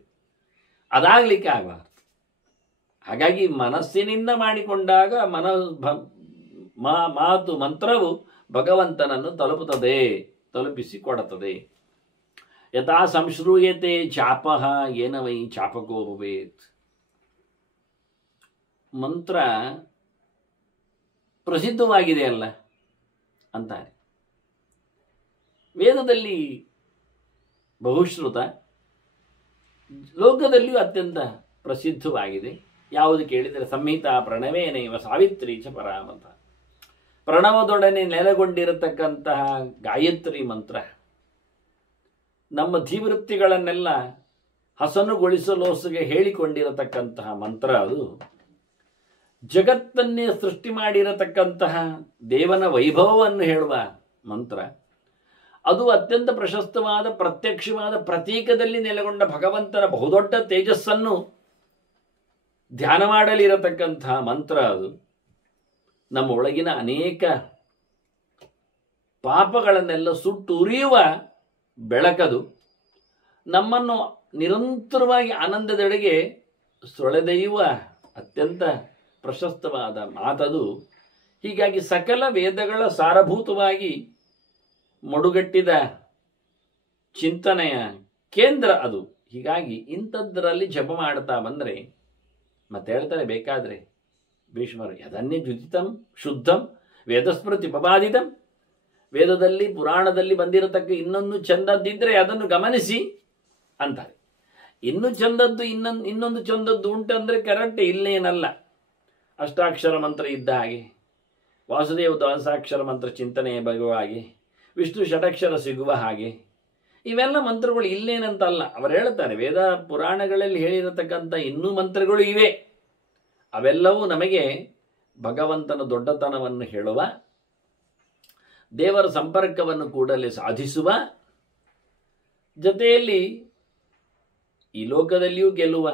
ಅದಾಗಲಿಕ್ಕೆ ಆಗಬಾರ್ದು. ಹಾಗಾಗಿ ಮನಸ್ಸಿನಿಂದ ಮಾಡಿಕೊಂಡಾಗ ಮಾತು ಮಂತ್ರವು ಭಗವಂತನನ್ನು ತಲುಪಿಸಿಕೊಡುತ್ತದೆ. ಯಥಾ ಸಂಶ್ರೂಯತೆ ಚಾಪಃ ಏನ ವೈ ಚಾಪಕೋ ಭವೇತ್. ಮಂತ್ರ ಪ್ರಸಿದ್ಧವಾಗಿದೆ ಅಲ್ಲ ಅಂತಾರೆ. ವೇದದಲ್ಲಿ ಬಹುಶ್ರುತ, ಲೋಕದಲ್ಲಿಯೂ ಅತ್ಯಂತ ಪ್ರಸಿದ್ಧವಾಗಿದೆ. ಯಾವುದು ಕೇಳಿದರೆ ಸಂಹಿತಾ ಪ್ರಣವೇನೈವ ಸಾವಿತ್ರಿ ಚ ಪರಾಮತ. ಪ್ರಣವದೊಡನೆ ನೆಲೆಗೊಂಡಿರತಕ್ಕಂತಹ ಗಾಯತ್ರಿ ಮಂತ್ರ ನಮ್ಮ ಧೀವೃತ್ತಿಗಳನ್ನೆಲ್ಲ ಹಸನುಗೊಳಿಸಲೋಸಿಗೆ ಹೇಳಿಕೊಂಡಿರತಕ್ಕಂತಹ ಮಂತ್ರ. ಅದು ಜಗತ್ತನ್ನೇ ಸೃಷ್ಟಿ ಮಾಡಿರತಕ್ಕಂತಹ ದೇವನ ವೈಭವವನ್ನು ಹೇಳುವ ಮಂತ್ರ. ಅದು ಅತ್ಯಂತ ಪ್ರಶಸ್ತವಾದ ಪ್ರತ್ಯಕ್ಷವಾದ ಪ್ರತೀಕದಲ್ಲಿ ನೆಲೆಗೊಂಡ ಭಗವಂತನ ಬಹುದೊಡ್ಡ ತೇಜಸ್ಸನ್ನು ಧ್ಯಾನ ಮಾಡಲಿರತಕ್ಕಂತಹ ಮಂತ್ರ. ಅದು ನಮ್ಮ ಒಳಗಿನ ಅನೇಕ ಪಾಪಗಳನ್ನೆಲ್ಲ ಸುಟ್ಟು ಉರಿಯುವ ಬೆಳಕದು. ನಮ್ಮನ್ನು ನಿರಂತರವಾಗಿ ಆನಂದದೆಡೆಗೆ ಸೊಳೆದೊಯ್ಯುವ ಅತ್ಯಂತ ಪ್ರಶಸ್ತವಾದ ಮಾತದು. ಹೀಗಾಗಿ ಸಕಲ ವೇದಗಳ ಸಾರಭೂತವಾಗಿ ಮಡುಗಟ್ಟಿದ ಚಿಂತನೆಯ ಕೇಂದ್ರ ಅದು. ಹೀಗಾಗಿ ಇಂಥದ್ರಲ್ಲಿ ಜಪ ಮಾಡ್ತಾ ಬಂದರೆ ಮತ್ತೆ ಹೇಳ್ತಾರೆ ಬೇಕಾದರೆ ಭೀಷ್ಮರು, ಯದನ್ಯ ದ್ಯುತಿತಂ ಶುದ್ಧಂ ವೇದಸ್ಮೃತಿ ಪಪಾದಿತಂ. ವೇದದಲ್ಲಿ ಪುರಾಣದಲ್ಲಿ ಬಂದಿರತಕ್ಕ ಇನ್ನೊಂದು ಚಂದದ್ದಿದ್ರೆ ಅದನ್ನು ಗಮನಿಸಿ ಅಂತಾರೆ. ಇನ್ನು ಚಂದದ್ದು ಇನ್ನೊಂದು ಚಂದದ್ದು ಉಂಟಂದ್ರೆ ಕರೆಕ್ಟ್, ಇಲ್ಲೇನಲ್ಲ. ಅಷ್ಟಾಕ್ಷರ ಮಂತ್ರ ಇದ್ದ ಹಾಗೆ, ವಾಸುದೇವ ದ್ವಾದಶಾಕ್ಷರ ಮಂತ್ರ ಚಿಂತನೆ ಬರುವ ಹಾಗೆ, ವಿಷ್ಣು ಷಡಕ್ಷರ ಸಿಗುವ ಹಾಗೆ, ಇವೆಲ್ಲ ಮಂತ್ರಗಳು ಇಲ್ಲೇನಂತಲ್ಲ. ಅವರು ಹೇಳ್ತಾರೆ ವೇದ ಪುರಾಣಗಳಲ್ಲಿ ಹೇಳಿರತಕ್ಕಂಥ ಇನ್ನೂ ಮಂತ್ರಗಳು ಇವೆ. ಅವೆಲ್ಲವೂ ನಮಗೆ ಭಗವಂತನ ದೊಡ್ಡತನವನ್ನು ಹೇಳುವ, ದೇವರ ಸಂಪರ್ಕವನ್ನು ಕೂಡಲೇ ಸಾಧಿಸುವ, ಜೊತೆಯಲ್ಲಿ ಈ ಲೋಕದಲ್ಲಿಯೂ ಗೆಲ್ಲುವ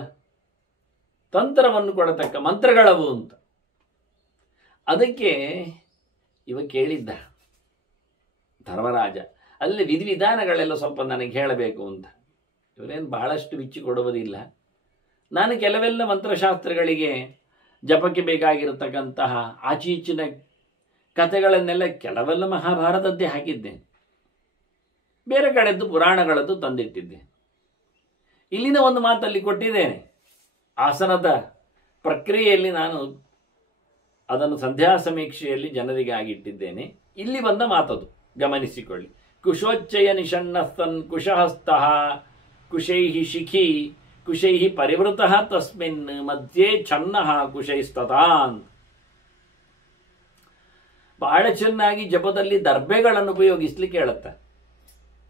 ತಂತ್ರವನ್ನು ಕೊಡತಕ್ಕ ಮಂತ್ರಗಳವು ಅಂತ. ಅದಕ್ಕೆ ಇವ ಕೇಳಿದ್ದ ಧರ್ಮರಾಜ, ಅಲ್ಲಿ ವಿಧಿವಿಧಾನಗಳೆಲ್ಲ ಸ್ವಲ್ಪ ನನಗೆ ಹೇಳಬೇಕು ಅಂತ. ಇವರೇನು ಬಹಳಷ್ಟು ಬಿಚ್ಚಿ ಕೊಡುವುದಿಲ್ಲ. ನಾನು ಕೆಲವೆಲ್ಲ ಮಂತ್ರಶಾಸ್ತ್ರಗಳಿಗೆ ಜಪಕ್ಕೆ ಬೇಕಾಗಿರತಕ್ಕಂತಹ ಆಚೀಚಿನ ಕಥೆಗಳನ್ನೆಲ್ಲ ಕೆಲವೆಲ್ಲ ಮಹಾಭಾರತದ್ದೇ ಹಾಕಿದ್ದೇನೆ, ಬೇರೆ ಕಡೆದ್ದು ಪುರಾಣಗಳದ್ದು ತಂದಿಟ್ಟಿದ್ದೆ. ಇಲ್ಲಿನ ಒಂದು ಮಾತಲ್ಲಿ ಕೊಟ್ಟಿದ್ದೇನೆ. ಆಸನದ ಪ್ರಕ್ರಿಯೆಯಲ್ಲಿ ನಾನು ಅದನ್ನು ಸಂಧ್ಯಾ ಸಮೀಕ್ಷೆಯಲ್ಲಿ ಜನರಿಗೆ ಆಗಿಟ್ಟಿದ್ದೇನೆ. ಇಲ್ಲಿ ಬಂದ ಮಾತದು ಗಮನಿಸಿಕೊಳ್ಳಿ. ಕುಶೋಚ್ಚಯ ನಿಷಣ್ಣಸ್ತನ್ ಕುಶಹಸ್ತಃ ಕುಶೈಹಿ ಶಿಖಿ ಕುಶೈಹಿ ಪರಿವೃತಃ ತಸ್ಮಿನ್ ಮಧ್ಯೆ ಛನ್ನಃ ಕುಶೈಸ್ತತಾನ್. ಬಹಳ ಚೆನ್ನಾಗಿ ಜಪದಲ್ಲಿ ದರ್ಬೆಗಳನ್ನು ಉಪಯೋಗಿಸ್ಲಿಕ್ಕೆ ಹೇಳುತ್ತೆ.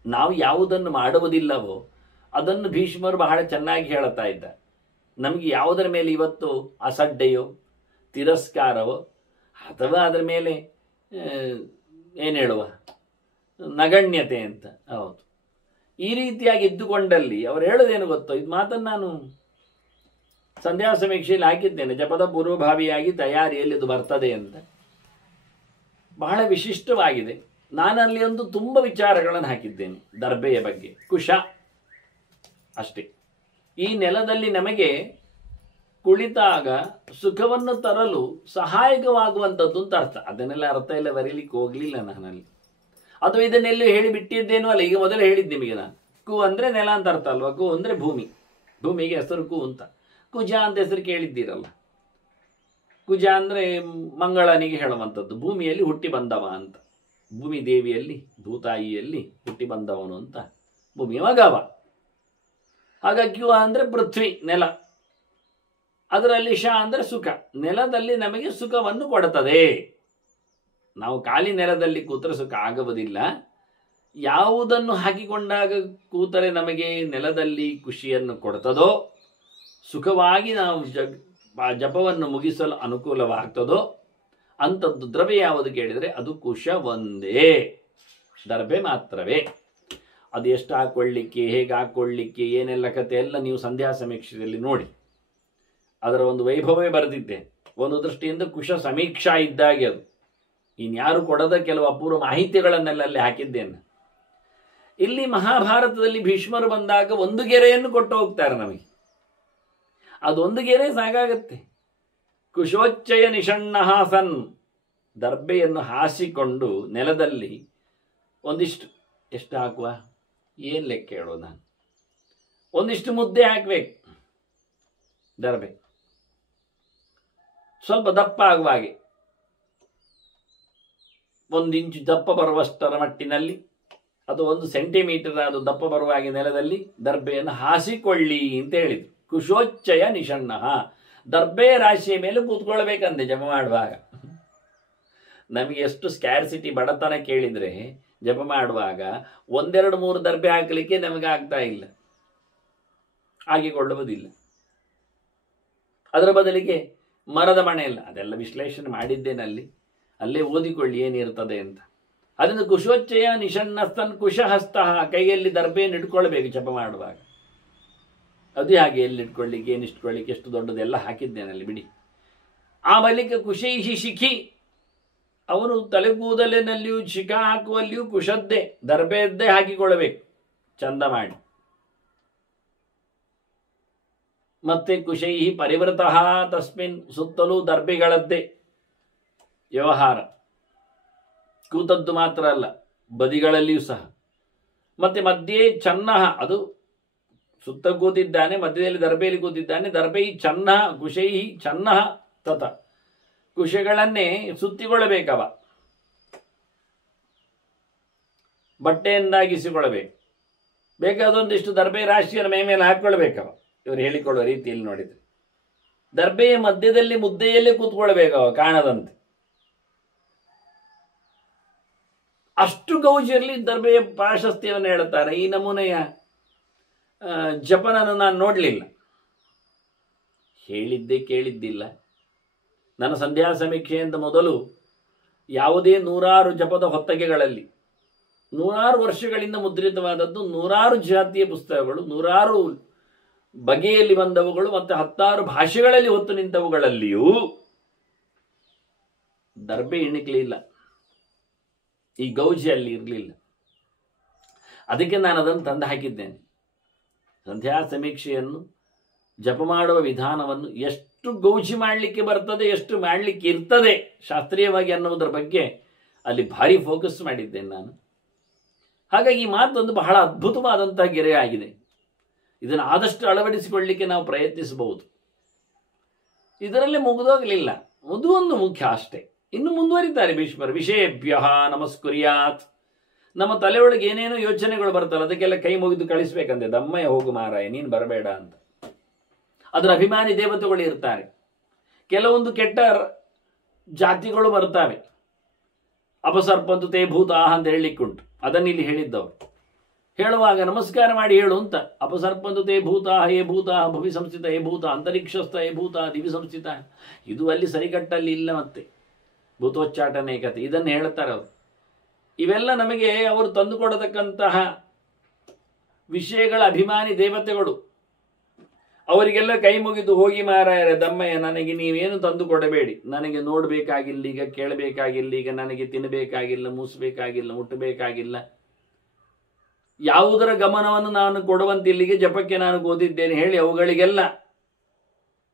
ನಾವು ಯಾವುದನ್ನು ಮಾಡುವುದಿಲ್ಲವೋ ಅದನ್ನು ಭೀಷ್ಮರು ಬಹಳ ಚೆನ್ನಾಗಿ ಹೇಳುತ್ತಾ ಇದ್ದ. ನಮಗೆ ಯಾವುದರ ಮೇಲೆ ಇವತ್ತು ಅಸಡ್ಡೆಯೋ ತಿರಸ್ಕಾರವೋ ಅಥವಾ ಅದರ ಮೇಲೆ ಏನು ಹೇಳುವ ನಗಣ್ಯತೆ ಅಂತ, ಹೌದು, ಈ ರೀತಿಯಾಗಿ ಇದ್ದುಕೊಂಡಲ್ಲಿ ಅವರು ಹೇಳೋದೇನು ಗೊತ್ತೋ, ಇದು ಮಾತನ್ನು ನಾನು ಸಂಧ್ಯಾ ಸಮೀಕ್ಷೆಯಲ್ಲಿ ಹಾಕಿದ್ದೇನೆ. ಜಪದ ಪೂರ್ವಭಾವಿಯಾಗಿ ತಯಾರಿಯಲ್ಲಿ ಇದು ಬರ್ತದೆ ಅಂತ. ಬಹಳ ವಿಶಿಷ್ಟವಾಗಿದೆ. ನಾನಲ್ಲಿ ಒಂದು ತುಂಬ ವಿಚಾರಗಳನ್ನು ಹಾಕಿದ್ದೇನೆ ದರ್ಬೆಯ ಬಗ್ಗೆ. ಕುಶ ಅಷ್ಟೇ. ಈ ನೆಲದಲ್ಲಿ ನಮಗೆ ಕುಳಿತಾಗ ಸುಖವನ್ನು ತರಲು ಸಹಾಯಕವಾಗುವಂಥದ್ದು ಅಂತ ಅರ್ಥ. ಅದನ್ನೆಲ್ಲ ಅರ್ಥ ಎಲ್ಲ ಬರೀಲಿಕ್ಕೆ ಹೋಗಲಿಲ್ಲ ನಾನಲ್ಲಿ. ಅಥವಾ ಇದನ್ನೆಲ್ಲೂ ಹೇಳಿಬಿಟ್ಟಿದ್ದೇನೋ ಅಲ್ಲ. ಈಗ ಮೊದಲೇ ಹೇಳಿದ್ದು ನಿಮಗೆ ನಾನು. ಕು ಅಂದರೆ ನೆಲ ಅಂತ ಅರ್ಥ ಅಲ್ವಾ? ಕು ಅಂದರೆ ಭೂಮಿ. ಭೂಮಿಗೆ ಹೆಸರು ಕು ಅಂತ. ಕುಜ ಅಂತ ಹೆಸರು ಕೇಳಿದ್ದೀರಲ್ಲ. ಕುಜ ಅಂದರೆ ಮಂಗಳನಿಗೆ ಹೇಳುವಂಥದ್ದು, ಭೂಮಿಯಲ್ಲಿ ಹುಟ್ಟಿ ಬಂದವ ಅಂತ. ಭೂಮಿ ದೇವಿಯಲ್ಲಿ ಭೂತಾಯಿಯಲ್ಲಿ ಹುಟ್ಟಿ ಬಂದವನು ಅಂತ ಭೂಮಿಯ ಮಗವ. ಹಾಗಾಗಿ ಕ್ಯೂ ಅಂದರೆ ಪೃಥ್ವಿ, ನೆಲ. ಅದರಲ್ಲಿ ಶ ಅಂದರೆ ಸುಖ. ನೆಲದಲ್ಲಿ ನಮಗೆ ಸುಖವನ್ನು ಕೊಡುತ್ತದೆ. ನಾವು ಖಾಲಿ ನೆಲದಲ್ಲಿ ಕೂತರೆ ಸುಖ ಆಗುವುದಿಲ್ಲ. ಯಾವುದನ್ನು ಹಾಕಿಕೊಂಡಾಗ ಕೂತರೆ ನಮಗೆ ನೆಲದಲ್ಲಿ ಖುಷಿಯನ್ನು ಕೊಡುತ್ತದೋ, ಸುಖವಾಗಿ ನಾವು ಜಪವನ್ನು ಮುಗಿಸಲು ಅನುಕೂಲವಾಗ್ತದೋ ಅಂಥದ್ದು ದ್ರವ್ಯ ಯಾವುದು ಕೇಳಿದರೆ ಅದು ಕುಶ ಒಂದೇ, ದರ್ಬೆ ಮಾತ್ರವೇ. ಅದು ಎಷ್ಟು ಹಾಕೊಳ್ಳಿಕ್ಕೆ, ಹೇಗೆ ಹಾಕೊಳ್ಳಿಕ್ಕೆ, ಏನೆಲ್ಲ ಕತೆ ಎಲ್ಲ ನೀವು ಸಂಧ್ಯಾ ಸಮೀಕ್ಷೆಯಲ್ಲಿ ನೋಡಿ. ಅದರ ಒಂದು ವೈಭವವೇ ಬರೆದಿದ್ದೆ. ಒಂದು ದೃಷ್ಟಿಯಿಂದ ಕುಶ ಸಮೀಕ್ಷಾ ಇದ್ದಾಗೆ ಅದು. ಇನ್ಯಾರು ಕೊಡದ ಕೆಲವು ಅಪೂರ್ವ ಮಾಹಿತಿಗಳನ್ನೆಲ್ಲ ಅಲ್ಲಿ ಹಾಕಿದ್ದೇನೆ. ಇಲ್ಲಿ ಮಹಾಭಾರತದಲ್ಲಿ ಭೀಷ್ಮರು ಬಂದಾಗ ಒಂದು ಗೆರೆಯನ್ನು ಕೊಟ್ಟು ಹೋಗ್ತಾರೆ ನಮಗೆ. ಅದೊಂದು ಗೆರೆ ಸಾಕಾಗತ್ತೆ. ಕುಶೋಚ್ಚಯ ನಿಷಣ್ಣಃ ಸನ್, ದರ್ಬೆಯನ್ನು ಹಾಸಿಕೊಂಡು ನೆಲದಲ್ಲಿ ಒಂದಿಷ್ಟು, ಎಷ್ಟು ಹಾಕುವ, ಏನು ಲೆಕ್ಕ ಹೇಳೋದು ನಾನು, ಒಂದಿಷ್ಟು ಮುದ್ದೆ ಹಾಕಬೇಕು. ದರ್ಬೆ ಸ್ವಲ್ಪ ದಪ್ಪ ಆಗುವ ಹಾಗೆ, 1 ಇಂಚು ದಪ್ಪ ಬರುವಷ್ಟರ ಮಟ್ಟಿನಲ್ಲಿ, ಅದು 1 ಸೆಂಟಿಮೀಟರ್ ಅದು ದಪ್ಪ ಬರುವ ಹಾಗೆ ನೆಲದಲ್ಲಿ ದರ್ಬೆಯನ್ನು ಹಾಸಿಕೊಳ್ಳಿ ಅಂತ ಹೇಳಿದ್ರು. ಕುಶೋಚ್ಚಯ ನಿಷಣ್ಣಃ, ದರ್ಬೆ ರಾಶಿಯ ಮೇಲೆ ಕೂತ್ಕೊಳ್ಬೇಕಂತೆ ಜಪ ಮಾಡುವಾಗ. ನಮಗೆ ಎಷ್ಟು ಸ್ಕ್ಯಾರ್ಸಿಟಿ, ಬಡತನ ಕೇಳಿದರೆ ಜಪ ಮಾಡುವಾಗ 1, 2, 3 ದರ್ಬೆ ಹಾಕಲಿಕ್ಕೆ ನಮಗೆ ಆಗ್ತಾ ಇಲ್ಲ, ಆಗಿಕೊಳ್ಳುವುದಿಲ್ಲ. ಅದರ ಬದಲಿಗೆ ಮರದ ಮಣೆ ಇಲ್ಲ. ಅದೆಲ್ಲ ವಿಶ್ಲೇಷಣೆ ಮಾಡಿದ್ದೇನಲ್ಲಿ, ಅಲ್ಲೇ ಓದಿಕೊಳ್ಳಿ ಏನಿರ್ತದೆ ಅಂತ. ಅದರಿಂದ ಕುಶೋಚ್ಚಯ ನಿಷಣ್ಣಸ್ತನ್ ಕುಶಹಸ್ತಃ, ಕೈಯಲ್ಲಿ ದರ್ಬೆಯನ್ನು ಇಟ್ಕೊಳ್ಬೇಕು ಜಪ ಮಾಡುವಾಗ. ಅದು ಹಾಗೆ ಎಲ್ಲಿಟ್ಕೊಳ್ಳಿಕ್ಕೆ, ಏನಿಟ್ಕೊಳ್ಳಿಕ್ಕೆ, ಎಷ್ಟು ದೊಡ್ಡದೆಲ್ಲ ಹಾಕಿದ್ದೇನಲ್ಲಿ ಬಿಡಿ. ಆ ಬಳಿಕ ಕುಶೈಹಿ ಶಿಖಿ, ಅವನು ತಲೆಗೂದಲಿನಲ್ಲಿಯೂ ಶಿಖ ಹಾಕುವಲ್ಲಿಯೂ ಕುಶದ್ದೇ, ದರ್ಬೆಯದ್ದೇ ಹಾಕಿಕೊಳ್ಳಬೇಕು ಚಂದ ಮಾಡಿ. ಮತ್ತೆ ಕುಶೈಹಿ ಪರಿವೃತಃ ತಸ್ಮಿನ್, ಸುತ್ತಲೂ ದರ್ಬೆಗಳದ್ದೇ ವ್ಯವಹಾರ. ಕೂತದ್ದು ಮಾತ್ರ ಅಲ್ಲ, ಬದಿಗಳಲ್ಲಿಯೂ ಸಹ. ಮತ್ತೆ ಮಧ್ಯೆ ಚನ್ನಃ, ಅದು ಸುತ್ತ ಕೂತಿದ್ದಾನೆ, ಮಧ್ಯದಲ್ಲಿ ದರ್ಬೆಯಲ್ಲಿ ಕೂತಿದ್ದಾನೆ. ದರ್ಬೈ ಚನ್ನಃ ಕುಶೈಹಿ ಚನ್ನಃ ತತ, ಕುಶಗಳನ್ನೇ ಸುತ್ತಿಕೊಳ್ಳಬೇಕವ, ಬಟ್ಟೆಯನ್ನಾಗಿಸಿಕೊಳ್ಳಬೇಕು. ಬೇಕಾದೊಂದಿಷ್ಟು ದರ್ಬೆ ರಾಶಿಯನ್ನು ಮೈ ಮೇಲೆ ಹಾಕೊಳ್ಬೇಕವ. ಇವರು ಹೇಳಿಕೊಳ್ಳುವ ರೀತಿಯಲ್ಲಿ ನೋಡಿದ್ರೆ ದರ್ಬೆಯ ಮಧ್ಯದಲ್ಲಿ ಮುದ್ದೆಯಲ್ಲೇ ಕೂತ್ಕೊಳ್ಬೇಕವ, ಕಾಣದಂತೆ. ಅಷ್ಟು ಗೌಜಿಯಲ್ಲಿ ದರ್ಬೆಯ ಪ್ರಾಶಸ್ತ್ಯವನ್ನು ಹೇಳುತ್ತಾರೆ. ಈ ನಮೂನೆಯ ಜಪನನ್ನು ನಾನು ನೋಡಲಿಲ್ಲ, ಹೇಳಿದ್ದೇ ಕೇಳಿದ್ದಿಲ್ಲ. ನನ್ನ ಸಂಧ್ಯಾ ಸಮೀಕ್ಷೆಯಿಂದ ಮೊದಲು ಯಾವುದೇ 100 ಜಪದ ಹೊತ್ತಗೆಗಳಲ್ಲಿ 100 ವರ್ಷಗಳಿಂದ ಮುದ್ರಿತವಾದದ್ದು 100 ಜಾತಿಯ ಪುಸ್ತಕಗಳು, 100 ಬಗೆಯಲ್ಲಿ ಬಂದವುಗಳು ಮತ್ತು 10 ಭಾಷೆಗಳಲ್ಲಿ ಹೊತ್ತು ನಿಂತವುಗಳಲ್ಲಿಯೂ ದರ್ಬೆ ಎಣಿಕಲಿಲ್ಲ, ಈ ಗೌಜಿ ಅಲ್ಲಿ ಇರಲಿಲ್ಲ. ಅದಕ್ಕೆ ನಾನು ಅದನ್ನು ತಂದು ಹಾಕಿದ್ದೇನೆ. ಸಂಧ್ಯಾ ಸಮೀಕ್ಷೆಯನ್ನು, ಜಪ ಮಾಡುವ ವಿಧಾನವನ್ನು ಎಷ್ಟು ಗೌಜಿ ಮಾಡಲಿಕ್ಕೆ ಬರ್ತದೆ, ಎಷ್ಟು ಮಾಡಲಿಕ್ಕೆ ಇರ್ತದೆ ಶಾಸ್ತ್ರೀಯವಾಗಿ ಅನ್ನುವುದರ ಬಗ್ಗೆ ಅಲ್ಲಿ ಭಾರಿ ಫೋಕಸ್ ಮಾಡಿದ್ದೇನೆ ನಾನು. ಹಾಗಾಗಿ ಈ ಮಾತೊಂದು ಬಹಳ ಅದ್ಭುತವಾದಂತಹ ಗೆರೆ ಆಗಿದೆ. ಇದನ್ನು ಆದಷ್ಟು ಅಳವಡಿಸಿಕೊಳ್ಳಲಿಕ್ಕೆ ನಾವು ಪ್ರಯತ್ನಿಸಬಹುದು. ಇದರಲ್ಲೇ ಮುಗಿದೋಗಲಿಲ್ಲ, ಅದು ಒಂದು ಮುಖ್ಯ ಅಷ್ಟೇ. ಇನ್ನು ಮುಂದುವರಿತಾರೆ ಭೀಷ್ಮರು. ವಿಷಯೇಭ್ಯ ನಮಸ್ಕುರ್ಯಾತ್. ನಮ್ಮ ತಲೆಯೊಳಗೆ ಏನೇನೋ ಯೋಚನೆಗಳು ಬರ್ತಲ್ಲ, ಅದಕ್ಕೆಲ್ಲ ಕೈ ಮುಗಿದು ಕಳಿಸ್ಬೇಕಂತೆ. ದಮ್ಮಯ್ಯ ಹೋಗು ಮಾರಾಯ, ನೀನು ಬರಬೇಡ ಅಂತ. ಅದರ ಅಭಿಮಾನಿ ದೇವತೆಗಳು ಇರ್ತಾರೆ. ಕೆಲವೊಂದು ಕೆಟ್ಟ ಜಾತಿಗಳು ಬರ್ತವೆ. ಅಪಸರ್ಪಂತು ತೇ ಭೂತಾಹ ಅಂತ ಹೇಳಲಿಕ್ಕುಂಟು. ಅದನ್ನು ಇಲ್ಲಿ ಹೇಳಿದ್ದವರು. ಹೇಳುವಾಗ ನಮಸ್ಕಾರ ಮಾಡಿ ಹೇಳು ಅಂತ. ಅಪಸರ್ಪಂತು ತೇ ಭೂತಾಹ ಏ ಭೂತಾಹ ಭವಿ ಸಂಸ್ಥಿತ ಏ ಭೂತ ಅಂತರಿಕ್ಷಸ್ಥ ಏ ಭೂತ ದಿವಿ ಸಂಸ್ಥಿತ. ಇದು ಅಲ್ಲಿ ಸರಿಕಟ್ಟಲ್ಲಿ ಇಲ್ಲ. ಮತ್ತೆ ಭೂತೋಚ್ಚಾಟನೆ ಕತೆ ಇದನ್ನು ಹೇಳ್ತಾರೆ ಅವರು. ಇವೆಲ್ಲ ನಮಗೆ ಅವರು ತಂದುಕೊಡತಕ್ಕಂತಹ ವಿಷಯಗಳ ಅಭಿಮಾನಿ ದೇವತೆಗಳು. ಅವರಿಗೆಲ್ಲ ಕೈ ಮುಗಿದು ಹೋಗಿ ಮಾರಾಯರೆ ದಮ್ಮಯ್ಯ, ನನಗೆ ನೀವೇನು ತಂದು ಕೊಡಬೇಡಿ. ನನಗೆ ನೋಡಬೇಕಾಗಿಲ್ಲ, ಈಗ ಕೇಳಬೇಕಾಗಿಲ್ಲ, ಈಗ ನನಗೆ ತಿನ್ನಬೇಕಾಗಿಲ್ಲ, ಮೂಸಬೇಕಾಗಿಲ್ಲ, ಮುಟ್ಟಬೇಕಾಗಿಲ್ಲ. ಯಾವುದರ ಗಮನವನ್ನು ನಾನು ಕೊಡುವಂತೆ ಇಲ್ಲಿಗೆ ಜಪಕ್ಕೆ ನಾನು ಓದಿದ್ದೇನೆ ಹೇಳಿ ಅವುಗಳಿಗೆಲ್ಲ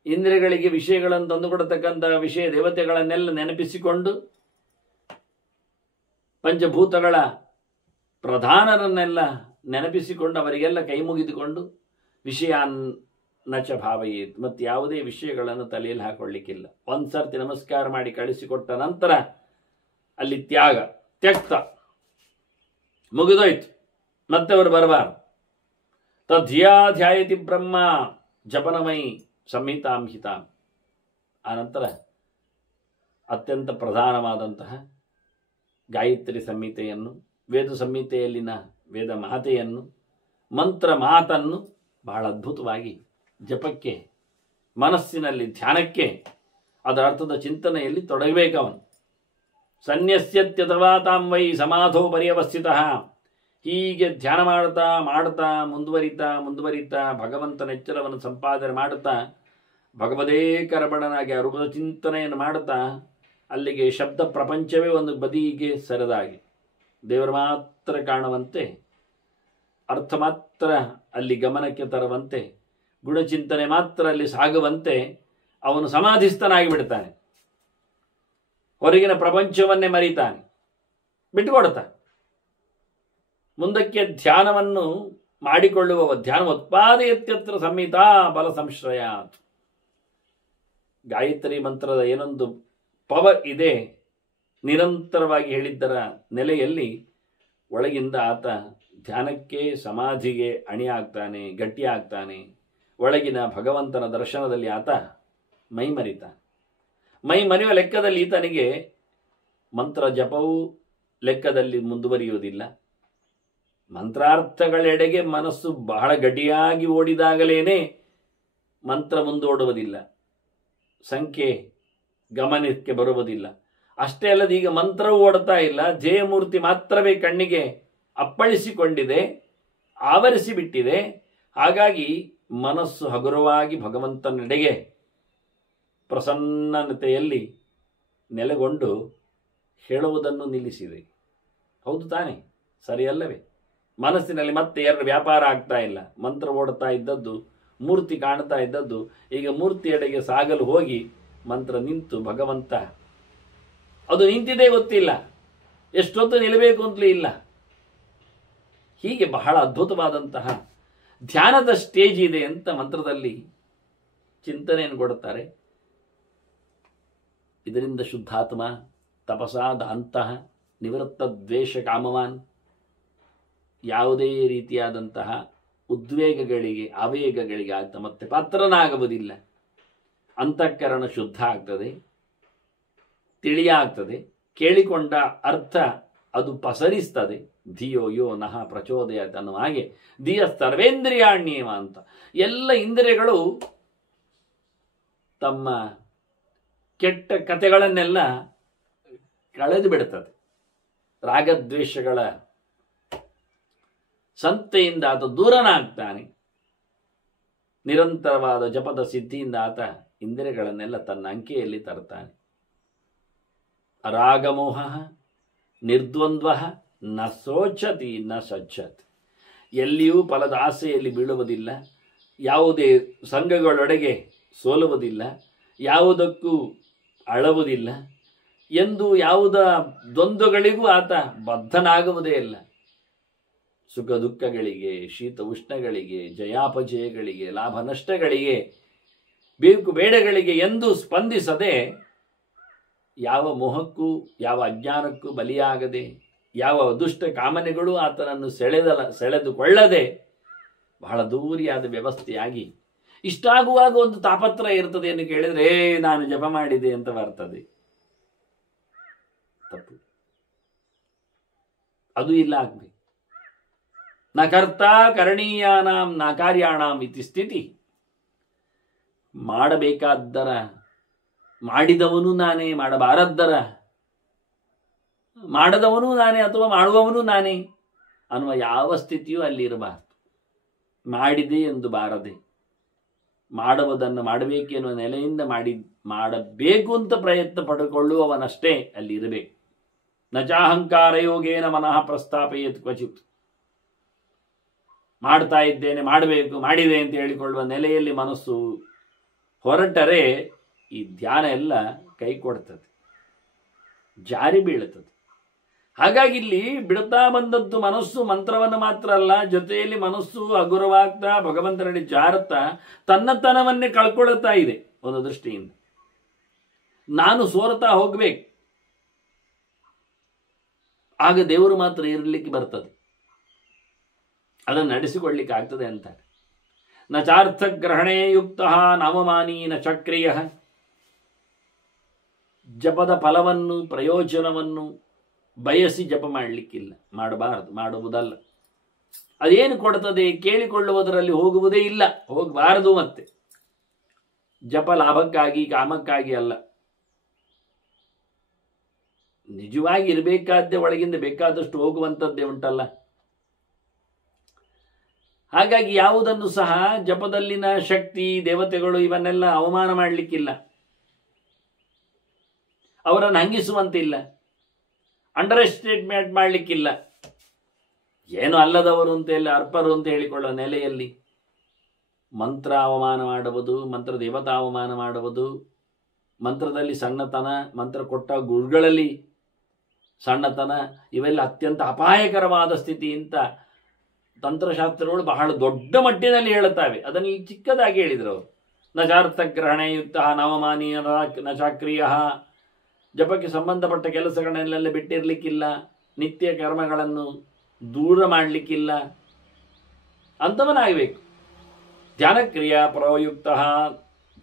ಇಂದ್ರಿಯಗಳಿಗೆ ವಿಷಯಗಳನ್ನು ತಂದುಕೊಡತಕ್ಕಂತಹ ವಿಷಯ ದೇವತೆಗಳನ್ನೆಲ್ಲ ನೆನಪಿಸಿಕೊಂಡು ಪಂಚಭೂತಗಳ ಪ್ರಧಾನರನ್ನೆಲ್ಲ ನೆನಪಿಸಿಕೊಂಡು ಅವರಿಗೆಲ್ಲ ಕೈ ಮುಗಿದುಕೊಂಡು ವಿಷಯಾನ್ನಚ ಭಾವಯೇತ್, ಮತ್ತು ಯಾವುದೇ ವಿಷಯಗಳನ್ನು ತಲೆಯಲ್ಲಿ ಹಾಕೊಳ್ಳಿಕ್ಕಿಲ್ಲ. ಒಂದ್ಸರ್ತಿ ನಮಸ್ಕಾರ ಮಾಡಿ ಕಳಿಸಿಕೊಟ್ಟ ನಂತರ ಅಲ್ಲಿ ತ್ಯಕ್ತ ಮುಗಿದೋಯ್ತು, ಮತ್ತೆ ಅವರು ಬರಬಾರದು. ತದ್ಯಾಧ್ಯಾಯತಿ ಬ್ರಹ್ಮ ಜಪನಮಯಿ ಸಂಹಿತಾಂ ಹಿತಾಂ. ಆನಂತರ ಅತ್ಯಂತ ಪ್ರಧಾನವಾದಂತಹ ಗಾಯತ್ರಿ ಸಂಹಿತೆಯನ್ನು, ವೇದ ಸಂಹಿತೆಯಲ್ಲಿನ ವೇದ ಮಾತೆಯನ್ನು, ಮಂತ್ರ ಮಾತನ್ನು ಬಹಳ ಅದ್ಭುತವಾಗಿ ಜಪಕ್ಕೆ, ಮನಸ್ಸಿನಲ್ಲಿ ಧ್ಯಾನಕ್ಕೆ, ಅದರ ಅರ್ಥದ ಚಿಂತನೆಯಲ್ಲಿ ತೊಡಗಬೇಕವನು. ಸನ್ಯಸ್ಯತ್ಯಥವಾ ತಾಂ ವೈ ಸಮಾಧೋ ಪರ್ಯವಸ್ಥಿತಃ. ಹೀಗೆ ಧ್ಯಾನ ಮಾಡ್ತಾ ಮಾಡ್ತಾ ಮುಂದುವರಿತಾ ಭಗವಂತನ ಎಚ್ಚರವನ್ನು ಸಂಪಾದನೆ ಮಾಡುತ್ತಾ ಭಗವದೇ ಕರಬಣನಾಗಿ ಆ ರೂಪದ ಚಿಂತನೆಯನ್ನು ಮಾಡುತ್ತಾ ಅಲ್ಲಿಗೆ ಶಬ್ದ ಪ್ರಪಂಚವೇ ಒಂದು ಬದಿಗೆ ಸರಿದಾಗಿ ದೇವರು ಮಾತ್ರ ಕಾಣುವಂತೆ, ಅರ್ಥ ಮಾತ್ರ ಅಲ್ಲಿ ಗಮನಕ್ಕೆ ತರುವಂತೆ, ಗುಣಚಿಂತನೆ ಮಾತ್ರ ಅಲ್ಲಿ ಸಾಗುವಂತೆ ಅವನು ಸಮಾಧಿಸ್ಥನಾಗಿ ಬಿಡ್ತಾನೆ. ಹೊರಗಿನ ಪ್ರಪಂಚವನ್ನೇ ಮರಿತಾನೆ, ಬಿಟ್ಟುಕೊಡ್ತಾನೆ. ಮುಂದಕ್ಕೆ ಧ್ಯಾನವನ್ನು ಮಾಡಿಕೊಳ್ಳುವವ ಧ್ಯಾನ ಉತ್ಪಾದಯತ್ಯತ್ರ ಸಂಹಿತಾ ಬಲ ಸಂಶ್ರಯಾತ್. ಗಾಯತ್ರಿ ಮಂತ್ರದ ಏನೊಂದು ಪವರ್ ಇದೆ, ನಿರಂತರವಾಗಿ ಹೇಳಿದ್ದರ ನೆಲೆಯಲ್ಲಿ ಒಳಗಿಂದ ಆತ ಧ್ಯಾನಕ್ಕೆ, ಸಮಾಧಿಗೆ ಅಣಿಯಾಗ್ತಾನೆ, ಗಟ್ಟಿಯಾಗ್ತಾನೆ. ಒಳಗಿನ ಭಗವಂತನ ದರ್ಶನದಲ್ಲಿ ಆತ ಮೈ ಮರಿತಾನೆ. ಮೈ ಮರೆಯುವ ಲೆಕ್ಕದಲ್ಲಿ ಈತನಿಗೆ ಮಂತ್ರ ಜಪವು ಲೆಕ್ಕದಲ್ಲಿ ಮುಂದುವರಿಯುವುದಿಲ್ಲ. ಮಂತ್ರಾರ್ಥಗಳೆಡೆಗೆ ಮನಸ್ಸು ಬಹಳ ಗಟ್ಟಿಯಾಗಿ ಓಡಿದಾಗಲೇನೆ ಮಂತ್ರ ಮುಂದೋಡುವುದಿಲ್ಲ, ಸಂಖ್ಯೆ ಗಮನಕ್ಕೆ ಬರುವುದಿಲ್ಲ. ಅಷ್ಟೇ ಅಲ್ಲದೆ ಈಗ ಮಂತ್ರವೂ ಓಡ್ತಾ ಇಲ್ಲ, ಜಯಮೂರ್ತಿ ಮಾತ್ರವೇ ಕಣ್ಣಿಗೆ ಅಪ್ಪಳಿಸಿಕೊಂಡಿದೆ, ಆವರಿಸಿಬಿಟ್ಟಿದೆ. ಹಾಗಾಗಿ ಮನಸ್ಸು ಹಗುರವಾಗಿ ಭಗವಂತನೆಡೆಗೆ ಪ್ರಸನ್ನತೆಯಲ್ಲಿ ನೆಲೆಗೊಂಡು ಹೇಳುವುದನ್ನು ನಿಲ್ಲಿಸಿದೆ. ಹೌದು ತಾನೆ? ಸರಿಯಲ್ಲವೇ? ಮನಸ್ಸಿನಲ್ಲಿ ಮತ್ತೆ ಎರಡು ವ್ಯಾಪಾರ ಆಗ್ತಾ ಇಲ್ಲ. ಮಂತ್ರ ಓಡ್ತಾ ಇದ್ದದ್ದು, ಮೂರ್ತಿ ಕಾಣ್ತಾ ಇದ್ದದ್ದು, ಈಗ ಮೂರ್ತಿಯೆಡೆಗೆ ಸಾಗಲು ಹೋಗಿ ಮಂತ್ರ ನಿಂತು ಭಗವಂತ ಅದು ನಿಂತಿದೆ ಗೊತ್ತಿಲ್ಲ, ಎಷ್ಟೊತ್ತು ನಿಲ್ಲಬೇಕು ಅಂತಲೇ ಇಲ್ಲ. ಹೀಗೆ ಬಹಳ ಅದ್ಭುತವಾದಂತಹ ಧ್ಯಾನದ ಸ್ಟೇಜ್ ಇದೆ ಅಂತ ಮಂತ್ರದಲ್ಲಿ ಚಿಂತನೆಯನ್ನು ಕೊಡುತ್ತಾರೆ. ಇದರಿಂದ ಶುದ್ಧಾತ್ಮ ತಪಸಾದ ಅಂತಹ ನಿವೃತ್ತ ದ್ವೇಷ ಕಾಮವಾನ್, ಯಾವುದೇ ರೀತಿಯಾದಂತಹ ಉದ್ವೇಗಗಳಿಗೆ ಆವೇಗಗಳಿಗೆ ಆಗ್ತಾ ಮತ್ತೆ ಪಾತ್ರನಾಗುವುದಿಲ್ಲ. ಅಂತಃಕರಣ ಶುದ್ಧ ಆಗ್ತದೆ, ತಿಳಿಯಾಗ್ತದೆ, ಕೇಳಿಕೊಂಡ ಅರ್ಥ ಅದು ಪಸರಿಸ್ತದೆ. ಧಿಯೋ ಯೋ ನಹ ಪ್ರಚೋದಯಾತ್ ಅನ್ನುವ ಹಾಗೆ ಧಿಯ ಸರ್ವೇಂದ್ರಿಯಾಣ್ಯೇವ ಅಂತ ಎಲ್ಲ ಇಂದ್ರಿಯಗಳು ತಮ್ಮ ಕೆಟ್ಟ ಕಥೆಗಳನ್ನೆಲ್ಲ ಕಳೆದು ಬಿಡುತ್ತದೆ. ರಾಗದ್ವೇಷಗಳ ಸಂತೆಯಿಂದ ಆತ ದೂರನಾಗ್ತಾನೆ. ನಿರಂತರವಾದ ಜಪದ ಸಿದ್ಧಿಯಿಂದ ಆತ ಇಂದ್ರಿಯಗಳನ್ನೆಲ್ಲ ತನ್ನ ಅಂಕೆಯಲ್ಲಿ ತರ್ತಾನೆ. ರಾಗಮೋಹ ನಿರ್ದ್ವಂದ್ವ ನ ಶೋಚತಿ ನ ಸಜ್ಜತಿ. ಎಲ್ಲಿಯೂ ಫಲದ ಆಸೆಯಲ್ಲಿ ಬೀಳುವುದಿಲ್ಲ, ಯಾವುದೇ ಸಂಘಗಳೊಡೆಗೆ ಸೋಲುವುದಿಲ್ಲ, ಯಾವುದಕ್ಕೂ ಅಳವುದಿಲ್ಲ, ಎಂದು ಯಾವುದ ದ್ವಂದ್ವಗಳಿಗೂ ಆತ ಬದ್ಧನಾಗುವುದೇ ಇಲ್ಲ. ಸುಖ ದುಃಖಗಳಿಗೆ, ಶೀತ ಉಷ್ಣಗಳಿಗೆ, ಜಯಾಪಜಯಗಳಿಗೆ, ಲಾಭ ನಷ್ಟಗಳಿಗೆ, ಬೇಕು ಬೇಡಗಳಿಗೆ ಎಂದು ಸ್ಪಂದಿಸದೆ, ಯಾವ ಮೋಹಕ್ಕೂ ಯಾವ ಅಜ್ಞಾನಕ್ಕೂ ಬಲಿಯಾಗದೆ, ಯಾವ ದುಷ್ಟ ಕಾಮನೆಗಳು ಆತನನ್ನು ಸೆಳೆದುಕೊಳ್ಳದೆ ಬಹಳ ದೂರಿಯಾದ ವ್ಯವಸ್ಥೆಯಾಗಿ, ಇಷ್ಟಾಗುವಾಗ ಒಂದು ತಾಪತ್ರಯ ಇರ್ತದೆ ಎಂದು ಕೇಳಿದರೆ ನಾನು ಜಪ ಮಾಡಿದೆ ಅಂತ ಬರ್ತದೆ. ತಪ್ಪು. ಅದು ಇಲ್ಲ ಆಗ್ಬೇಕು. ನ ಕರ್ತ ಕರಣೀಯಾನಾಂ ನ ಕಾರ್ಯಾಣಾಂ ಇತಿ ಸ್ಥಿತಿ. ಮಾಡಬೇಕಾದ್ದರ ಮಾಡಿದವನು ನಾನೇ, ಮಾಡಬಾರದ್ದರ ಮಾಡದವನು ನಾನೇ ಅಥವಾ ಮಾಡುವವನು ನಾನೇ ಅನ್ನುವ ಯಾವ ಸ್ಥಿತಿಯೂ ಅಲ್ಲಿ ಇರಬಾರದು. ಮಾಡಿದೆ ಎಂದು ಬಾರದೆ, ಮಾಡುವುದನ್ನು ಮಾಡಬೇಕೆನ್ನುವ ನೆಲೆಯಿಂದ ಮಾಡಬೇಕು ಅಂತ ಪ್ರಯತ್ನ ಪಡೆದುಕೊಳ್ಳುವವನಷ್ಟೇ ಅಲ್ಲಿ ಇರಬೇಕು. ನಚಾಹಂಕಾರ ಯೋಗೇನ ಮನಃ ಪ್ರಸ್ತಾಪಯತ್ ಕ್ವಚಿತ್. ಮಾಡ್ತಾ ಇದ್ದೇನೆ, ಮಾಡಬೇಕು, ಮಾಡಿದೆ ಅಂತ ಹೇಳಿಕೊಳ್ಳುವ ನೆಲೆಯಲ್ಲಿ ಮನಸ್ಸು ಹೊರಟರೆ ಈ ಧ್ಯಾನ ಎಲ್ಲ ಕೈ ಕೊಡ್ತದೆ, ಜಾರಿ ಬೀಳುತ್ತದೆ. ಹಾಗಾಗಿ ಇಲ್ಲಿ ಬಿಡ್ತಾ ಬಂದದ್ದು ಮನಸ್ಸು ಮಂತ್ರವನ್ನು ಮಾತ್ರ ಅಲ್ಲ, ಜೊತೆಯಲ್ಲಿ ಮನಸ್ಸು ಹಗುರವಾಗ್ತಾ ಭಗವಂತನಡಿ ಜಾರುತ್ತಾ ತನ್ನತನವನ್ನೇ ಕಳ್ಕೊಳ್ತಾ ಇದೆ. ಒಂದು ದೃಷ್ಟಿಯಿಂದ ನಾನು ಸೋರ್ತಾ ಹೋಗ್ಬೇಕು, ಆಗ ದೇವರು ಮಾತ್ರ ಇರಲಿಕ್ಕೆ ಬರ್ತದೆ, ಅದನ್ನು ನಡೆಸಿಕೊಳ್ಳಿಕ್ಕೆ ಆಗ್ತದೆ ಅಂತಾರೆ. ನ ಚಾರ್ಥ ಗ್ರಹಣೇ ಯುಕ್ತ ನಾಮಮಾನಿ ನ ಚಕ್ರಿಯ. ಜಪದ ಫಲವನ್ನು ಪ್ರಯೋಜನವನ್ನು ಬಯಸಿ ಜಪ ಮಾಡಲಿಕ್ಕಿಲ್ಲ, ಮಾಡಬಾರದು, ಮಾಡುವುದಲ್ಲ. ಅದೇನು ಕೊಡ್ತದೆ ಕೇಳಿಕೊಳ್ಳುವುದರಲ್ಲಿ ಹೋಗುವುದೇ ಇಲ್ಲ, ಹೋಗಬಾರದು. ಮತ್ತೆ ಜಪ ಲಾಭಕ್ಕಾಗಿ ಕಾಮಕ್ಕಾಗಿ ಅಲ್ಲ, ನಿಜವಾಗಿ ಇರಬೇಕಾದ್ದೇ ಒಳಗಿಂದ ಬೇಕಾದಷ್ಟು ಹೋಗುವಂಥದ್ದೇ ಉಂಟಲ್ಲ. ಹಾಗಾಗಿ ಯಾವುದನ್ನು ಸಹ ಜಪದಲ್ಲಿನ ಶಕ್ತಿ ದೇವತೆಗಳು ಇವನ್ನೆಲ್ಲ ಅವಮಾನ ಮಾಡಲಿಕ್ಕಿಲ್ಲ, ಅವರನ್ನು ಹಂಗಿಸುವಂತಿಲ್ಲ, ಅಂಡರ್ ಎಸ್ಟಿಮೇಟ್ ಮಾಡಲಿಕ್ಕಿಲ್ಲ. ಏನು ಅಲ್ಲದವರು ಅಂತ ಹೇಳಿ ಅರ್ಪರು ಅಂತ ಹೇಳಿಕೊಳ್ಳುವ ನೆಲೆಯಲ್ಲಿ ಮಂತ್ರ ಅವಮಾನ ಮಾಡುವುದು, ಮಂತ್ರ ದೇವತಾ ಅವಮಾನ ಮಾಡುವುದು, ಮಂತ್ರದಲ್ಲಿ ಸಣ್ಣತನ, ಮಂತ್ರ ಕೊಟ್ಟ ಗುರುಗಳಲ್ಲಿ ಸಣ್ಣತನ, ಇವೆಲ್ಲ ಅತ್ಯಂತ ಅಪಾಯಕರವಾದ ಸ್ಥಿತಿ ಅಂತ ತಂತ್ರಶಾಸ್ತ್ರಗಳು ಬಹಳ ದೊಡ್ಡ ಮಟ್ಟಿನಲ್ಲಿ ಹೇಳುತ್ತವೆ. ಅದನ್ನು ಚಿಕ್ಕದಾಗಿ ಹೇಳಿದರು ಅವರು. ನ ಚಾರ್ಥಗ್ರಹಣಯುಕ್ತ ನವಮಾನಿ ನ ಚಾಕ್ರಿಯ. ಜಪಕ್ಕೆ ಸಂಬಂಧಪಟ್ಟ ಕೆಲಸಗಳನ್ನೆಲ್ಲ ಬಿಟ್ಟಿರಲಿಕ್ಕಿಲ್ಲ, ನಿತ್ಯ ಕರ್ಮಗಳನ್ನು ದೂರ ಮಾಡಲಿಕ್ಕಿಲ್ಲ ಅಂಥವನಾಗಬೇಕು. ಧ್ಯಾನಕ್ರಿಯಾ ಪ್ರಯುಕ್ತ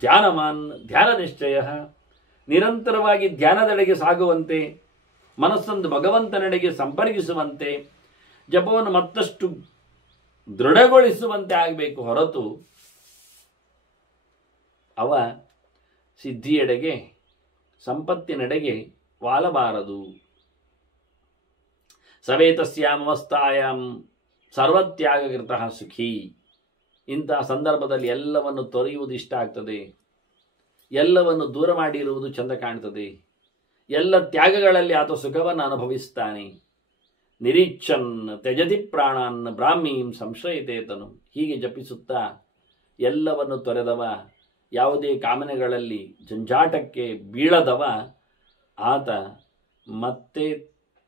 ಧ್ಯಾನಮಾನ್ ಧ್ಯಾನ ನಿಶ್ಚಯ. ನಿರಂತರವಾಗಿ ಧ್ಯಾನದೆಡೆಗೆ ಸಾಗುವಂತೆ, ಮನಸ್ಸನ್ನು ಭಗವಂತನೆಡೆಗೆ ಸಂಪರ್ಕಿಸುವಂತೆ, ಜಪವನ್ನು ಮತ್ತಷ್ಟು ದೃಢಗೊಳಿಸುವಂತೆ ಆಗಬೇಕು ಹೊರತು ಅವ ಸಿದ್ಧಿಯೆಡೆಗೆ ಸಂಪತ್ತಿನೆಡೆಗೆ ವಾಲಬಾರದು. ಸವೇತಸ್ಯಾಮವಸ್ಥಾಯಾಂ ಸರ್ವತ್ಯಾಗಕೃತಃ ಸುಖಿ. ಇಂತಹ ಸಂದರ್ಭದಲ್ಲಿ ಎಲ್ಲವನ್ನು ತೊರೆಯುವುದು ಇಷ್ಟ ಆಗ್ತದೆ, ಎಲ್ಲವನ್ನು ದೂರ ಮಾಡಿರುವುದು ಚಂದ ಕಾಣ್ತದೆ, ಎಲ್ಲ ತ್ಯಾಗಗಳಲ್ಲಿ ಆತ ಸುಖವನ್ನು ಅನುಭವಿಸ್ತಾನೆ. ನಿರೀಕ್ಷನ್ ತ್ಯಜತಿ ಪ್ರಾಣಾನ್ ಬ್ರಾಹ್ಮೀಂ ಸಂಶ್ರಯಿತೇತನು. ಹೀಗೆ ಜಪಿಸುತ್ತಾ ಎಲ್ಲವನ್ನು ತೊರೆದವ, ಯಾವುದೇ ಕಾಮನೆಗಳಲ್ಲಿ ಜಂಜಾಟಕ್ಕೆ ಬೀಳದವ, ಆತ ಮತ್ತೆ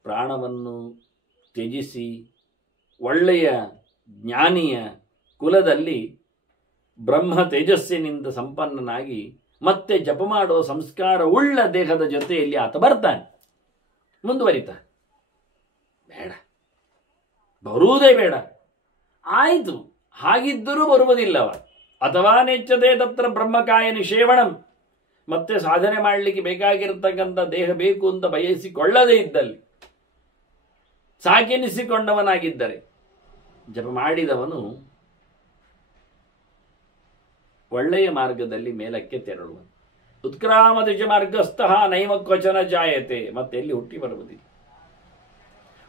ಪ್ರಾಣವನ್ನು ತ್ಯಜಿಸಿ ಒಳ್ಳೆಯ ಜ್ಞಾನಿಯ ಕುಲದಲ್ಲಿ ಬ್ರಹ್ಮ ತೇಜಸ್ಸಿನಿಂದ ಸಂಪನ್ನನಾಗಿ ಮತ್ತೆ ಜಪ ಮಾಡುವ ಸಂಸ್ಕಾರ ಉಳ್ಳ ದೇಹದ ಜೊತೆಯಲ್ಲಿ ಆತ ಬರ್ತಾನೆ, ಮುಂದುವರಿತಾನೆ. ಬೇಡ, ಬರುವುದೇ ಬೇಡ, ಆಯಿತು, ಹಾಗಿದ್ದರೂ ಬರುವುದಿಲ್ಲವ. ಅಥವಾ ನೆಚ್ಚದೆ ತತ್ರ ಬ್ರಹ್ಮಕಾಯ ನಿಷೇವಣಂ. ಮತ್ತೆ ಸಾಧನೆ ಮಾಡಲಿಕ್ಕೆ ಬೇಕಾಗಿರತಕ್ಕಂಥ ದೇಹ ಬೇಕು ಅಂತ ಬಯಸಿಕೊಳ್ಳದೇ ಇದ್ದಲ್ಲಿ, ಸಾಕೆನಿಸಿಕೊಂಡವನಾಗಿದ್ದರೆ, ಜಪ ಮಾಡಿದವನು ಒಳ್ಳೆಯ ಮಾರ್ಗದಲ್ಲಿ ಮೇಲಕ್ಕೆ ತೆರಳುವನು. ಉತ್ಕ್ರಾಮದಿಶ ಮಾರ್ಗಸ್ಥಃ ನೈವ ಕ್ವಚನ ಜಾಯತೆ. ಮತ್ತೆ ಎಲ್ಲಿ ಹುಟ್ಟಿ ಬರುವುದಿಲ್ಲ.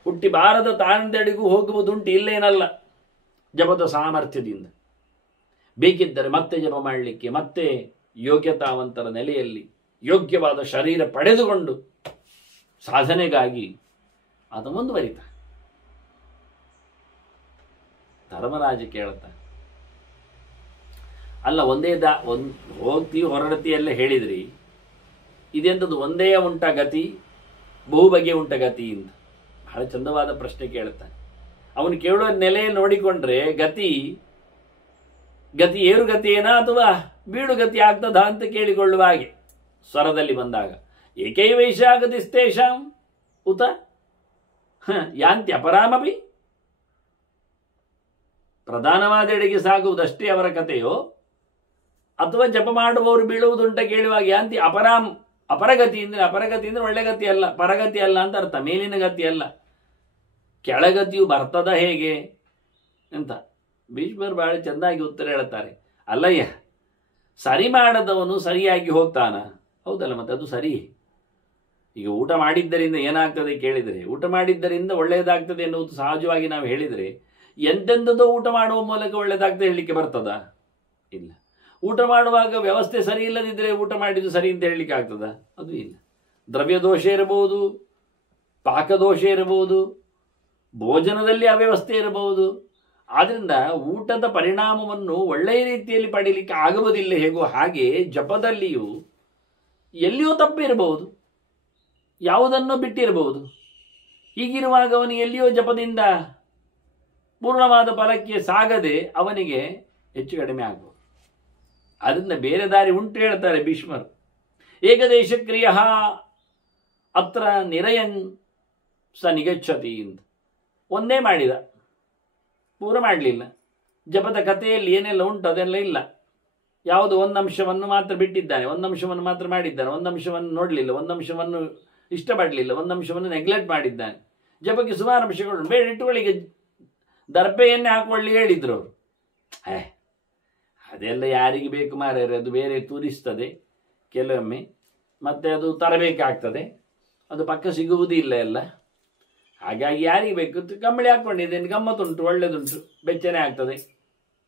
ಹುಟ್ಟಿ ಬಾರದ ತಾಂದೆಡೆಗೂ ಹೋಗುವುದುಂಟು, ಇಲ್ಲೇನಲ್ಲ. ಜಪದ ಸಾಮರ್ಥ್ಯದಿಂದ ಬೇಕಿದ್ದರೆ ಮತ್ತೆ ಜಪ ಮಾಡಲಿಕ್ಕೆ, ಮತ್ತೆ ಯೋಗ್ಯತಾವಂತರ ನೆಲೆಯಲ್ಲಿ ಯೋಗ್ಯವಾದ ಶರೀರ ಪಡೆದುಕೊಂಡು ಸಾಧನೆಗಾಗಿ ಅದು ಮುಂದುವರಿತ. ಧರ್ಮರಾಜ ಕೇಳುತ್ತ, ಅಲ್ಲ ಒಂದೇ ಹೋಗ್ತೀವಿ ಹೊರಡತಿ ಎಲ್ಲ ಹೇಳಿದ್ರಿ, ಇದೆಂಥದ್ದು ಒಂದೇ ಉಂಟ ಗತಿ, ಬಹು ಬಗೆಯ ಉಂಟ ಗತಿ ಅಂತ ಬಹಳ ಚಂದವಾದ ಪ್ರಶ್ನೆ ಕೇಳುತ್ತಾನೆ. ಅವನು ಕೇಳುವ ನೆಲೆ ನೋಡಿಕೊಂಡ್ರೆ ಗತಿ ಏರುಗತಿ ಏನಾ ಅಥವಾ ಬೀಳುಗತಿ ಆಗ್ತದ ಅಂತ ಕೇಳಿಕೊಳ್ಳುವ ಹಾಗೆ ಸ್ವರದಲ್ಲಿ ಬಂದಾಗ, ಏಕೈವೈಶಾಗತಿಸ್ತೇಷಾಂ ಉತ ಯಾಂತಿ ಅಪರಾಮಪಿ. ಪ್ರಧಾನವಾದೆಡೆಗೆ ಸಾಗುವುದಷ್ಟೇ ಅವರ ಕಥೆಯೋ ಅಥವಾ ಜಪ ಮಾಡುವವರು ಬೀಳುವುದುಂಟ ಕೇಳುವಾಗ ಯಾಂತಿ ಅಪರಾಮ್, ಅಪರಗತಿ ಅಂದರೆ ಒಳ್ಳೆ ಗತಿ ಅಲ್ಲ, ಪರಗತಿ ಅಲ್ಲ ಅಂತ ಅರ್ಥ, ಮೇಲಿನ ಗತಿ ಅಲ್ಲ. ಕೆಳಗತಿಯು ಬರ್ತದ ಹೇಗೆ ಅಂತ ಭೀಷ್ಮರು ಬಹಳ ಚೆಂದಾಗಿ ಉತ್ತರ ಹೇಳ್ತಾರೆ. ಅಲ್ಲಯ್ಯ, ಸರಿ ಮಾಡದವನು ಸರಿಯಾಗಿ ಹೋಗ್ತಾನ, ಹೌದಲ್ಲ? ಮತ್ತೆ ಅದು ಸರಿ. ಈಗ ಊಟ ಮಾಡಿದ್ದರಿಂದ ಏನಾಗ್ತದೆ ಕೇಳಿದರೆ, ಊಟ ಮಾಡಿದ್ದರಿಂದ ಒಳ್ಳೆಯದಾಗ್ತದೆ ಎನ್ನುವುದು ಸಹಜವಾಗಿ ನಾವು ಹೇಳಿದರೆ, ಎಂತೆಂಥದೋ ಊಟ ಮಾಡುವ ಮೂಲಕ ಒಳ್ಳೆಯದಾಗ್ತದೆ ಹೇಳಲಿಕ್ಕೆ ಬರ್ತದ? ಇಲ್ಲ. ಊಟ ಮಾಡುವಾಗ ವ್ಯವಸ್ಥೆ ಸರಿ ಇಲ್ಲದಿದ್ದರೆ ಊಟ ಮಾಡಿದ್ದು ಸರಿ ಅಂತ ಹೇಳಲಿಕ್ಕೆ ಆಗ್ತದ? ಅದು ಇಲ್ಲ. ದ್ರವ್ಯ ದೋಷ ಇರಬಹುದು, ಪಾಕದೋಷ ಇರಬಹುದು, ಭೋಜನದಲ್ಲಿ ಅವ್ಯವಸ್ಥೆ ಇರಬಹುದು. ಆದ್ದರಿಂದ ಊಟದ ಪರಿಣಾಮವನ್ನು ಒಳ್ಳೆಯ ರೀತಿಯಲ್ಲಿ ಪಡೀಲಿಕ್ಕೆ ಆಗುವುದಿಲ್ಲ. ಹೇಗೋ ಹಾಗೆ ಜಪದಲ್ಲಿಯೂ ಎಲ್ಲಿಯೂ ತಪ್ಪಿರಬಹುದು, ಯಾವುದನ್ನೋ ಬಿಟ್ಟಿರಬಹುದು. ಹೀಗಿರುವಾಗ ಅವನು ಎಲ್ಲಿಯೋ ಜಪದಿಂದ ಪೂರ್ಣವಾದ ಫಲಕ್ಕೆ ಸಾಗದೆ ಅವನಿಗೆ ಹೆಚ್ಚು ಕಡಿಮೆ ಆಗಬಹುದು. ಅದರಿಂದ ಬೇರೆ ದಾರಿ ಉಂಟು ಹೇಳ್ತಾರೆ ಭೀಷ್ಮರು. ಏಕದೇಶ ಕ್ರಿಯ ಅತ್ರ ನಿರಯನ್ ಸ ನಿಗಚ್ಚತಿ ಅಂತ. ಒಂದೇ ಮಾಡಿದ, ಪೂರ ಮಾಡಲಿಲ್ಲ. ಜಪದ ಕಥೆಯಲ್ಲಿ ಏನೆಲ್ಲ ಉಂಟು ಅದೆಲ್ಲ ಇಲ್ಲ. ಯಾವುದು ಒಂದು ಅಂಶವನ್ನು ಮಾತ್ರ ಬಿಟ್ಟಿದ್ದಾನೆ, ಒಂದು ಅಂಶವನ್ನು ಮಾತ್ರ ಮಾಡಿದ್ದಾನೆ, ಒಂದು ಅಂಶವನ್ನು ನೋಡಲಿಲ್ಲ, ಒಂದು ಅಂಶವನ್ನು ಇಷ್ಟಪಡಲಿಲ್ಲ, ಒಂದು ಅಂಶವನ್ನು ನೆಗ್ಲೆಕ್ಟ್ ಮಾಡಿದ್ದಾನೆ. ಜಪಕ್ಕೆ ಸುಮಾರು ಅಂಶಗಳು ಬೇಡ ಇಟ್ಟುಗಳಿಗೆ ದರ್ಬೆಯನ್ನೇ ಹಾಕೊಳ್ಳಿ ಹೇಳಿದ್ರು ಅವರು. ಅದೆಲ್ಲ ಯಾರಿಗೆ ಬೇಕು ಮಾರ್ಯಾರೆ, ಅದು ಬೇರೆ ತೂರಿಸ್ತದೆ ಕೆಲವೊಮ್ಮೆ, ಮತ್ತೆ ಅದು ತರಬೇಕಾಗ್ತದೆ, ಅದು ಪಕ್ಕ ಸಿಗುವುದಿಲ್ಲ ಎಲ್ಲ. ಹಾಗಾಗಿ ಯಾರಿಗೆ ಬೇಕು ಕಂಬಳಿ ಹಾಕ್ಕೊಂಡಿದ್ದೇನೆ, ಗಮ್ಮತ್ತುಂಟು, ಒಳ್ಳೆದುಂಟು, ಬೆಚ್ಚನೆ ಆಗ್ತದೆ,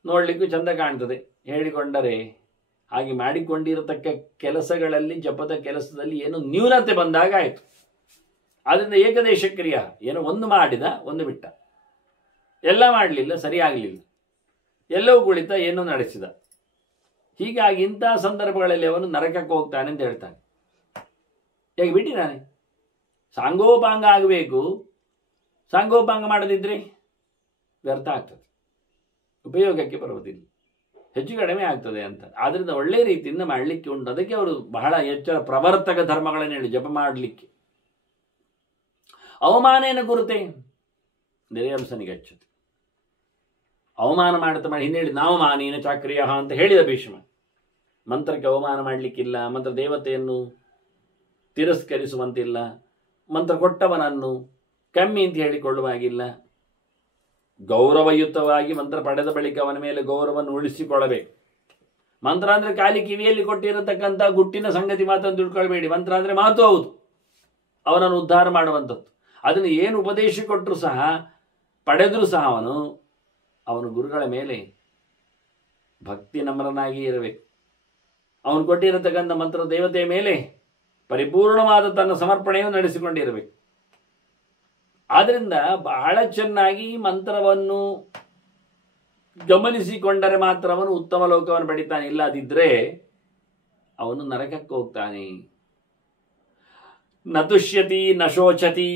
ನೋಡಲಿಕ್ಕೂ ಚಂದ ಕಾಣ್ತದೆ ಹೇಳಿಕೊಂಡರೆ, ಹಾಗೆ ಮಾಡಿಕೊಂಡಿರತಕ್ಕ ಕೆಲಸಗಳಲ್ಲಿ ಜಪದ ಕೆಲಸದಲ್ಲಿ ಏನು ನ್ಯೂನತೆ ಬಂದಾಗ ಆಯಿತು. ಆದ್ದರಿಂದ ಏಕದೇಶ ಕ್ರಿಯ, ಏನೋ ಒಂದು ಮಾಡಿದ ಒಂದು ಬಿಟ್ಟ, ಎಲ್ಲ ಮಾಡಲಿಲ್ಲ, ಸರಿಯಾಗಲಿಲ್ಲ, ಎಲ್ಲವೂ ಕುಳಿತ ಏನೋ ನಡೆಸಿದ. ಹೀಗಾಗಿ ಇಂತಹ ಸಂದರ್ಭಗಳಲ್ಲಿ ಅವನು ನರಕಕ್ಕೆ ಹೋಗ್ತಾನೆ ಅಂತ ಹೇಳ್ತಾನೆ. ಹೇಗೆ ಬಿಟ್ಟಿದ್ದಾನೆ? ಸಾಂಗೋಪಾಂಗ ಆಗಬೇಕು, ಸಾಂಗೋಪಾಂಗ ಮಾಡದಿದ್ರೆ ವ್ಯರ್ಥ ಆಗ್ತದೆ, ಉಪಯೋಗಕ್ಕೆ ಬರುವುದಿಲ್ಲ, ಹೆಚ್ಚು ಕಡಿಮೆ ಆಗ್ತದೆ ಅಂತ. ಆದ್ದರಿಂದ ಒಳ್ಳೆಯ ರೀತಿಯಿಂದ ಮಾಡಲಿಕ್ಕೆ ಉಂಟು. ಅದಕ್ಕೆ ಅವರು ಬಹಳ ಎಚ್ಚರ ಪ್ರವರ್ತಕ ಧರ್ಮಗಳನ್ನು ಹೇಳಿ ಜಪ ಮಾಡಲಿಕ್ಕೆ. ಅವಮಾನೇನ ಗುರುತೆ ನಿರಯಂಸನಿಗಚ್ಚತಿ. ಅವಮಾನ ಮಾಡುತ್ತಾ ಮಾಡಿ ಹಿಂದೆ ಹೇಳಿದ ನಾವಮಾನೇನ ಚಾಕ್ರಿಯ ಅಂತ ಹೇಳಿದ ಭೀಷ್ಮ. ಮಂತ್ರಕ್ಕೆ ಅವಮಾನ ಮಾಡಲಿಕ್ಕಿಲ್ಲ, ಮಂತ್ರ ದೇವತೆಯನ್ನು ತಿರಸ್ಕರಿಸುವಂತಿಲ್ಲ, ಮಂತ್ರ ಕೊಟ್ಟವನನ್ನು ಕಮ್ಮಿ ಅಂತ ಹೇಳಿಕೊಳ್ಳುವಾಗಿಲ್ಲ. ಗೌರವಯುತವಾಗಿ ಮಂತ್ರ ಪಡೆದ ಬಳಿಕ ಅವನ ಮೇಲೆ ಗೌರವವನ್ನು ಉಳಿಸಿಕೊಳ್ಳಬೇಕು. ಮಂತ್ರ ಅಂದರೆ ಖಾಲಿ ಕಿವಿಯಲ್ಲಿ ಕೊಟ್ಟಿರತಕ್ಕಂಥ ಗುಟ್ಟಿನ ಸಂಗತಿ ಮಾತ್ರ ತಿಳ್ಕೊಳ್ಬೇಡಿ. ಮಂತ್ರ ಅಂದರೆ ಮಾತು ಹೌದು, ಅವನನ್ನು ಉದ್ಧಾರ ಮಾಡುವಂಥದ್ದು. ಅದನ್ನು ಏನು ಉಪದೇಶ ಕೊಟ್ಟರು ಸಹ, ಪಡೆದರೂ ಸಹ ಅವನು ಗುರುಗಳ ಮೇಲೆ ಭಕ್ತಿ ನಮ್ರನಾಗಿ ಇರಬೇಕು. ಅವನು ಕೊಟ್ಟಿರತಕ್ಕಂಥ ಮಂತ್ರ ದೇವತೆಯ ಮೇಲೆ ಪರಿಪೂರ್ಣವಾದ ತನ್ನ ಸಮರ್ಪಣೆಯನ್ನು ನಡೆಸಿಕೊಂಡಿರಬೇಕು. ಆದ್ದರಿಂದ ಬಹಳ ಚೆನ್ನಾಗಿ ಮಂತ್ರವನ್ನು ಗಮನಿಸಿಕೊಂಡರೆ ಮಾತ್ರ ಅವನು ಉತ್ತಮ ಲೋಕವನ್ನು ಪಡಿತಾನೆ, ಇಲ್ಲದಿದ್ದರೆ ಅವನು ನರಕಕ್ಕೆ ಹೋಗ್ತಾನೆ. ನತುಷ್ಯತಿ ನಶೋಚತಿ.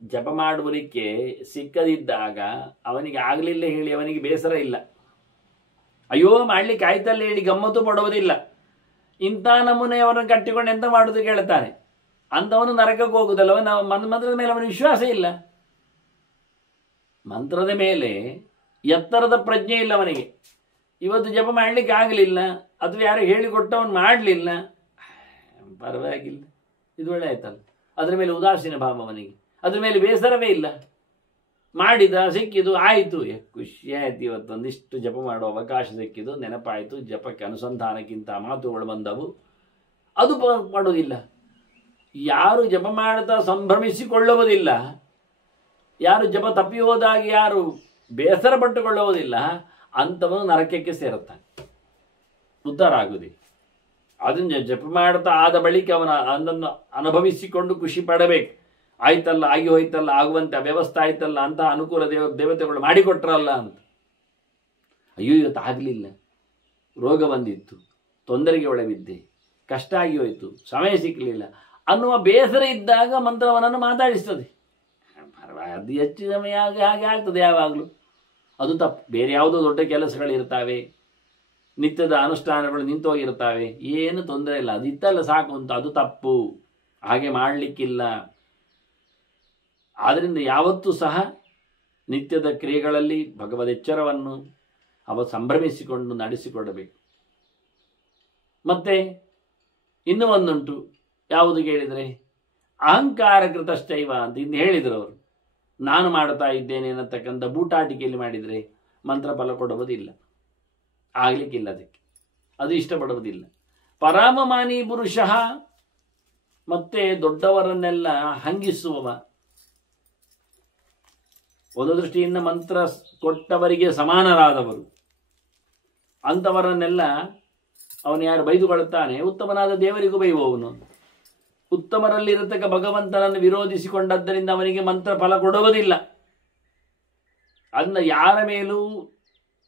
ಜಪ ಮಾಡುವುದಕ್ಕೆ ಸಿಕ್ಕದಿದ್ದಾಗ ಅವನಿಗೆ ಆಗಲಿಲ್ಲ ಹೇಳಿ ಅವನಿಗೆ ಬೇಸರ ಇಲ್ಲ, ಅಯ್ಯೋ ಮಾಡಲಿಕ್ಕೆ ಆಯ್ತಲ್ಲ ಹೇಳಿ ಗಮ್ಮತ್ತು ಪಡುವುದಿಲ್ಲ. ಇಂಥ ನಮೂನೆಯವರನ್ನು ಕಟ್ಟಿಕೊಂಡು ಎಂತ ಮಾಡುವುದು ಕೇಳ್ತಾನೆ. ಅಂಥವನು ನರಕಕ್ಕೆ ಹೋಗುದಲ್ಲ. ಮಂತ್ರದ ಮೇಲೆ ಅವನ ವಿಶ್ವಾಸ ಇಲ್ಲ, ಮಂತ್ರದ ಮೇಲೆ ಎತ್ತರದ ಪ್ರಜ್ಞೆ ಇಲ್ಲ ಅವನಿಗೆ. ಇವತ್ತು ಜಪ ಮಾಡಲಿಕ್ಕೆ ಆಗಲಿಲ್ಲ ಅಥವಾ ಯಾರು ಹೇಳಿಕೊಟ್ಟವನು ಮಾಡಲಿಲ್ಲ, ಪರವಾಗಿಲ್ಲ, ಇದು ಒಳ್ಳೆ ಆಯ್ತಲ್ಲ. ಅದರ ಮೇಲೆ ಉದಾಸೀನ ಭಾವ ಅವನಿಗೆ, ಅದ್ರ ಮೇಲೆ ಬೇಸರವೇ ಇಲ್ಲ. ಮಾಡಿದ, ಸಿಕ್ಕಿದು, ಆಯಿತು, ಖುಷಿ ಆಯ್ತು, ಇವತ್ತೊಂದಿಷ್ಟು ಜಪ ಮಾಡುವ ಅವಕಾಶ ಸಿಕ್ಕಿದ್ದು, ನೆನಪಾಯಿತು, ಜಪಕ್ಕೆ ಅನುಸಂಧಾನಕ್ಕಿಂತ ಮಾತುಗಳು ಬಂದವು, ಅದು ಮಾಡೋದಿಲ್ಲ. ಯಾರು ಜಪ ಮಾಡ್ತಾ ಸಂಭ್ರಮಿಸಿಕೊಳ್ಳುವುದಿಲ್ಲ, ಯಾರು ಜಪ ತಪ್ಪಿ ಹೋದಾಗಿ ಯಾರು ಬೇಸರ ಪಟ್ಟುಕೊಳ್ಳುವುದಿಲ್ಲ, ಅಂಥವನು ನರಕಕ್ಕೆ ಸೇರುತ್ತಾನೆ, ಉದ್ಧಾರ ಆಗುವುದಿಲ್ಲ. ಅದನ್ನು ಜಪ ಮಾಡ್ತಾ ಆದ ಬಳಿಕ ಅದನ್ನು ಅನುಭವಿಸಿಕೊಂಡು ಖುಷಿ ಪಡಬೇಕು. ಆಯ್ತಲ್ಲ, ಆಗಿ ಹೋಯ್ತಲ್ಲ, ಆಗುವಂತೆ ವ್ಯವಸ್ಥೆ ಆಯ್ತಲ್ಲ, ಅಂತ ಅನುಕೂಲ ದೇವತೆಗಳು ಮಾಡಿಕೊಟ್ರಲ್ಲ ಅಂತ. ಅಯ್ಯೋ ಇವತ್ತು ಆಗಲಿಲ್ಲ, ರೋಗ ಬಂದಿತ್ತು, ತೊಂದರೆಗೆ ಒಳಬಿದ್ದೆ, ಕಷ್ಟ ಆಗಿ ಹೋಯಿತು, ಸಮಯ ಸಿಕ್ಕಲಿಲ್ಲ ಅನ್ನುವ ಬೇಸರ ಇದ್ದಾಗ ಮಂತ್ರವನನ್ನು ಮಾತಾಡಿಸ್ತದೆ. ಅದು ಹೆಚ್ಚು ಸಮಯ ಹಾಗೆ ಆಗ್ತದೆ ಯಾವಾಗಲೂ. ಅದು ತಪ್ಪು. ಬೇರೆ ಯಾವುದೋ ದೊಡ್ಡ ಕೆಲಸಗಳಿರ್ತಾವೆ, ನಿತ್ಯದ ಅನುಷ್ಠಾನಗಳು ನಿಂತೋಗಿರ್ತಾವೆ, ಏನು ತೊಂದರೆ ಇಲ್ಲ, ಅದು ಇತ್ತಲ್ಲ ಸಾಕು ಅಂತ, ಅದು ತಪ್ಪು. ಹಾಗೆ ಮಾಡಲಿಕ್ಕಿಲ್ಲ. ಆದ್ದರಿಂದ ಯಾವತ್ತೂ ಸಹ ನಿತ್ಯದ ಕ್ರಿಯೆಗಳಲ್ಲಿ ಭಗವದೆಚ್ಚರವನ್ನು ಸಂಭ್ರಮಿಸಿಕೊಂಡು ನಡೆಸಿಕೊಡಬೇಕು. ಮತ್ತೆ ಇನ್ನೂ ಒಂದುಂಟು, ಯಾವುದು ಕೇಳಿದರೆ ಅಹಂಕಾರ ಕೃತಶ್ಚೈವ ಅಂತ ಇನ್ನು ಹೇಳಿದರು ಅವರು. ನಾನು ಮಾಡ್ತಾ ಇದ್ದೇನೆ ಅನ್ನತಕ್ಕಂಥ ಬೂಟಾಟಿಕೆಯಲ್ಲಿ ಮಾಡಿದರೆ ಮಂತ್ರ ಫಲ ಕೊಡುವುದಿಲ್ಲ, ಆಗಲಿಕ್ಕಿಲ್ಲ, ಅದಕ್ಕೆ ಅದು ಇಷ್ಟಪಡುವುದಿಲ್ಲ. ಪರಾಮಮಾನಿ ಪುರುಷ, ಮತ್ತೆ ದೊಡ್ಡವರನ್ನೆಲ್ಲ ಹಂಗಿಸುವವ, ಒಂದು ದೃಷ್ಟಿಯಿಂದ ಮಂತ್ರ ಕೊಟ್ಟವರಿಗೆ ಸಮಾನರಾದವರು, ಅಂಥವರನ್ನೆಲ್ಲ ಅವನು ಯಾರು ಬೈದುಕೊಳ್ಳುತ್ತಾನೆ, ಉತ್ತಮನಾದ ದೇವರಿಗೂ ಬೈಯುವವನು. ಉತ್ತಮರಲ್ಲಿರತಕ್ಕ ಭಗವಂತನನ್ನು ವಿರೋಧಿಸಿಕೊಂಡದ್ದರಿಂದ ಅವನಿಗೆ ಮಂತ್ರ ಫಲ ಕೊಡುವುದಿಲ್ಲ. ಅದನ್ನ ಯಾರ ಮೇಲೂ,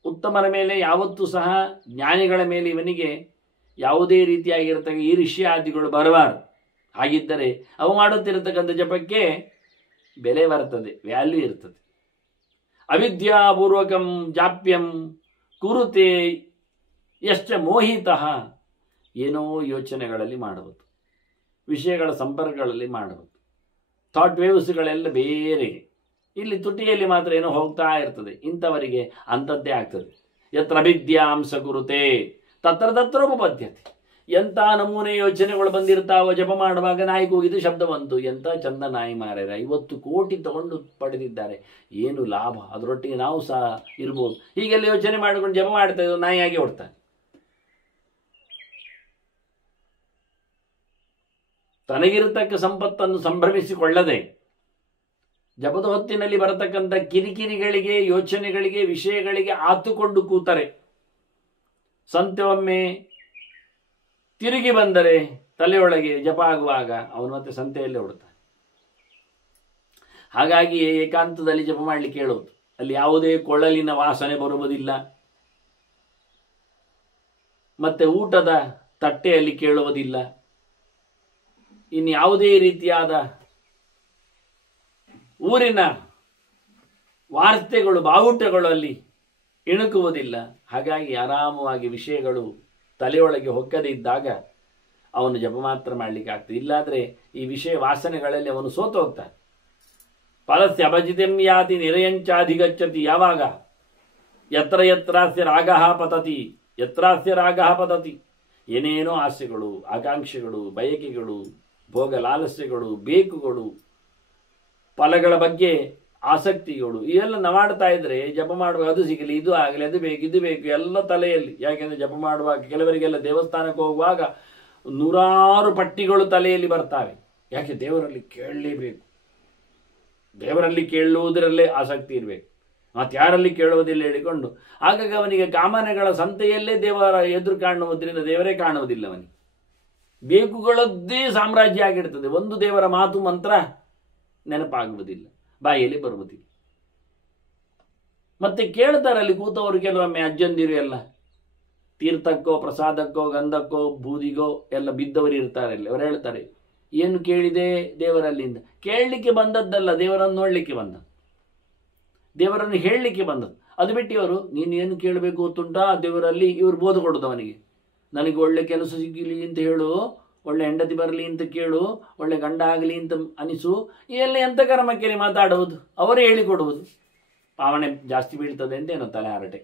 ಉತ್ತಮರ ಮೇಲೆ ಯಾವತ್ತೂ ಸಹ ಜ್ಞಾನಿಗಳ ಮೇಲೆ ಇವನಿಗೆ ಯಾವುದೇ ರೀತಿಯಾಗಿರತಕ್ಕ ಈರ್ಷ್ಯಾದಿಗಳು ಬರಬಾರದು. ಹಾಗಿದ್ದರೆ ಅವು ಮಾಡುತ್ತಿರತಕ್ಕಂಥ ಜಪಕ್ಕೆ ಬೆಲೆ ಬರ್ತದೆ, ವ್ಯಾಲ್ಯೂ ಇರ್ತದೆ. ಅವಿದ್ಯಾಪೂರ್ವಕಂ ಜಾಪ್ಯಂ ಕುರುತೆ ಎಷ್ಟ ಮೋಹಿತಃ, ಏನೋ ಯೋಚನೆಗಳಲ್ಲಿ ಮಾಡುವುದು, ವಿಷಯಗಳ ಸಂಪರ್ಕಗಳಲ್ಲಿ ಮಾಡುವುದು, ಥಾಟ್ ವೇವ್ಸ್ಗಳೆಲ್ಲ ಬೇರೆ, ಇಲ್ಲಿ ತುಟಿಯಲ್ಲಿ ಮಾತ್ರ ಏನೋ ಹೋಗ್ತಾ ಇರ್ತದೆ. ಇಂಥವರಿಗೆ ಅಂಥದ್ದೇ ಆಗ್ತದೆ. ಯತ್ರ ಅವಿದ್ಯಾಂಸ ಕುರುತೆ ತತ್ರ ತತ್ರ ಉಪಪದ್ಯತೆ. ಎಂಥ ನಮೂನೆ ಯೋಚನೆಗಳು ಬಂದಿರ್ತಾವ. ಜಪ ಮಾಡುವಾಗ ನಾಯಿ ಕೂಗಿದು ಶಬ್ದ ಬಂತು, ಎಂಥ ಚಂದ ನಾಯಿ ಮಾರ್ಯಾರ, 50 ಕೋಟಿ ತಗೊಂಡು ಪಡೆದಿದ್ದಾರೆ, ಏನು ಲಾಭ, ಅದರೊಟ್ಟಿಗೆ ನಾವು ಸಹ ಇರ್ಬೋದು, ಹೀಗೆಲ್ಲ ಯೋಚನೆ ಮಾಡಿಕೊಂಡು ಜಪ ಮಾಡ್ತಾ ಇದ್ದು ನಾಯಿಯಾಗಿ ಹೊಡ್ತಾನೆ. ತನಗಿರತಕ್ಕ ಸಂಪತ್ತನ್ನು ಸಂಭ್ರಮಿಸಿಕೊಳ್ಳದೆ ಜಪದ ಹೊತ್ತಿನಲ್ಲಿ ಬರತಕ್ಕಂಥ ಕಿರಿಕಿರಿಗಳಿಗೆ, ಯೋಚನೆಗಳಿಗೆ, ವಿಷಯಗಳಿಗೆ ಆತುಕೊಂಡು ಕೂತರೆ, ಸಂತೆಯೊಮ್ಮೆ ತಿರುಗಿ ಬಂದರೆ ತಲೆಯೊಳಗೆ ಜಪ ಆಗುವಾಗ ಅವನು ಮತ್ತೆ ಸಂತೆಯಲ್ಲೇ ಹೊಡ್ತಾನೆ. ಹಾಗಾಗಿ ಏಕಾಂತದಲ್ಲಿ ಜಪ ಮಾಡಲಿಕ್ಕೆ ಹೇಳೋದು. ಅಲ್ಲಿ ಯಾವುದೇ ಕೊಳ್ಳಲಿನ ವಾಸನೆ ಬರುವುದಿಲ್ಲ, ಮತ್ತೆ ಊಟದ ತಟ್ಟೆಯಲ್ಲಿ ಕೇಳುವುದಿಲ್ಲ, ಇನ್ನು ಯಾವುದೇ ರೀತಿಯಾದ ಊರಿನ ವಾರ್ತೆಗಳು, ಬಾವುಟಗಳು ಅಲ್ಲಿ ಇಣುಕುವುದಿಲ್ಲ. ಹಾಗಾಗಿ ಆರಾಮವಾಗಿ ವಿಷಯಗಳು ತಲೆಯೊಳಗೆ ಹೊಕ್ಕದೇ ಇದ್ದಾಗ ಅವನು ಜಪ ಮಾತ್ರ ಮಾಡಲಿಕ್ಕೆ ಆಗ್ತದೆ. ಇಲ್ಲಾದರೆ ಈ ವಿಷಯ ವಾಸನೆಗಳಲ್ಲಿ ಅವನು ಸೋತು ಹೋಗ್ತಾನೆ. ಫಲಸ್ಯ ಅಭಜಿತಂ ಯಾತಿ ನಿರಯಂಚಾಧಿಗಚ್ಚತಿ. ಯಾವಾಗ ಯತ್ರ ಯತ್ರಾಸ್ಯ ರಾಗಃ ಪತತಿ, ಯತ್ರಾಸ್ಯ ರಾಗಃ ಪತತಿ. ಏನೇನೋ ಆಸೆಗಳು, ಆಕಾಂಕ್ಷೆಗಳು, ಬಯಕೆಗಳು, ಭೋಗ ಲಾಲಸ್ಯಗಳು, ಬೇಕುಗಳು, ಫಲಗಳ ಬಗ್ಗೆ ಆಸಕ್ತಿಗಳು ಇವೆಲ್ಲ ಮಾಡ್ತಾ ಇದ್ರೆ ಜಪ ಮಾಡುವಾಗ ಅದು ಸಿಗಲಿ, ಇದು ಆಗಲಿ, ಅದು ಬೇಕು, ಇದು ಬೇಕು, ಎಲ್ಲ ತಲೆಯಲ್ಲಿ. ಯಾಕೆಂದ್ರೆ ಜಪ ಮಾಡುವಾಗ ಕೆಲವರಿಗೆಲ್ಲ ದೇವಸ್ಥಾನಕ್ಕೆ ಹೋಗುವಾಗ 100 ಪಟ್ಟಿಗಳು ತಲೆಯಲ್ಲಿ ಬರ್ತಾವೆ. ಯಾಕೆ? ದೇವರಲ್ಲಿ ಕೇಳಲೇಬೇಕು, ದೇವರಲ್ಲಿ ಕೇಳುವುದರಲ್ಲೇ ಆಸಕ್ತಿ ಇರಬೇಕು, ಮತ್ತು ಯಾರಲ್ಲಿ ಕೇಳುವುದಿಲ್ಲ ಹೇಳಿಕೊಂಡು. ಹಾಗಾಗಿ ಅವನಿಗೆ ಕಾಮನೆಗಳ ಸಂತೆಯಲ್ಲೇ ದೇವರ ಎದುರು ಕಾಣುವುದರಿಂದ ದೇವರೇ ಕಾಣುವುದಿಲ್ಲ. ಅವನಿಗೆ ಬೇಕುಗಳದ್ದೇ ಸಾಮ್ರಾಜ್ಯ ಆಗಿರ್ತದೆ. ಒಂದು ದೇವರ ಮಾತು ಮಂತ್ರ ನೆನಪಾಗುವುದಿಲ್ಲ, ಬಾಯಲ್ಲಿ ಬರುವುದಿಲ್ಲ. ಮತ್ತೆ ಕೇಳ್ತಾರೆ ಅಲ್ಲಿ ಕೂತವರು ಕೆಲವೊಮ್ಮೆ ಅಜ್ಜಂದಿರು ಎಲ್ಲ ತೀರ್ಥಕ್ಕೋ ಪ್ರಸಾದಕ್ಕೋ ಗಂಧಕ್ಕೋ ಬೂದಿಗೋ ಎಲ್ಲ ಬಿದ್ದವರು ಇರ್ತಾರೆ. ಅಲ್ಲಿ ಅವರು ಹೇಳ್ತಾರೆ, ಏನು ಕೇಳಿದೆ ದೇವರಲ್ಲಿಂದ? ಕೇಳಲಿಕ್ಕೆ ಬಂದದ್ದಲ್ಲ, ದೇವರನ್ನು ನೋಡಲಿಕ್ಕೆ ಬಂದ, ದೇವರನ್ನು ಹೇಳಲಿಕ್ಕೆ ಬಂದದ್ದು. ಅದು ಬಿಟ್ಟು ಇವರು ನೀನು ಏನು ಕೇಳಬೇಕು ಗೊತ್ತುಂಟಾ ದೇವರಲ್ಲಿ, ಇವರು ಬೋಧ ಕೊಡೋದು ಅವನಿಗೆ. ನನಗೆ ಒಳ್ಳೆ ಕೆಲಸ ಸಿಗಲಿ ಅಂತ ಹೇಳು, ಒಳ್ಳೆ ಹೆಂಡತಿ ಬರಲಿ ಅಂತ ಕೇಳು, ಒಳ್ಳೆ ಗಂಡ ಆಗಲಿ ಅಂತ ಅನಿಸು, ಎಲ್ಲ ಎಂಥ ಕರ್ಮಕ್ಕೆ ಮಾತಾಡುವುದು, ಅವರೇ ಹೇಳಿಕೊಡುವುದು. ಪಾವಣೆ ಜಾಸ್ತಿ ಬೀಳ್ತದೆ ಅಂತ ಏನೋ ತಲೆ ಹರಟೆ.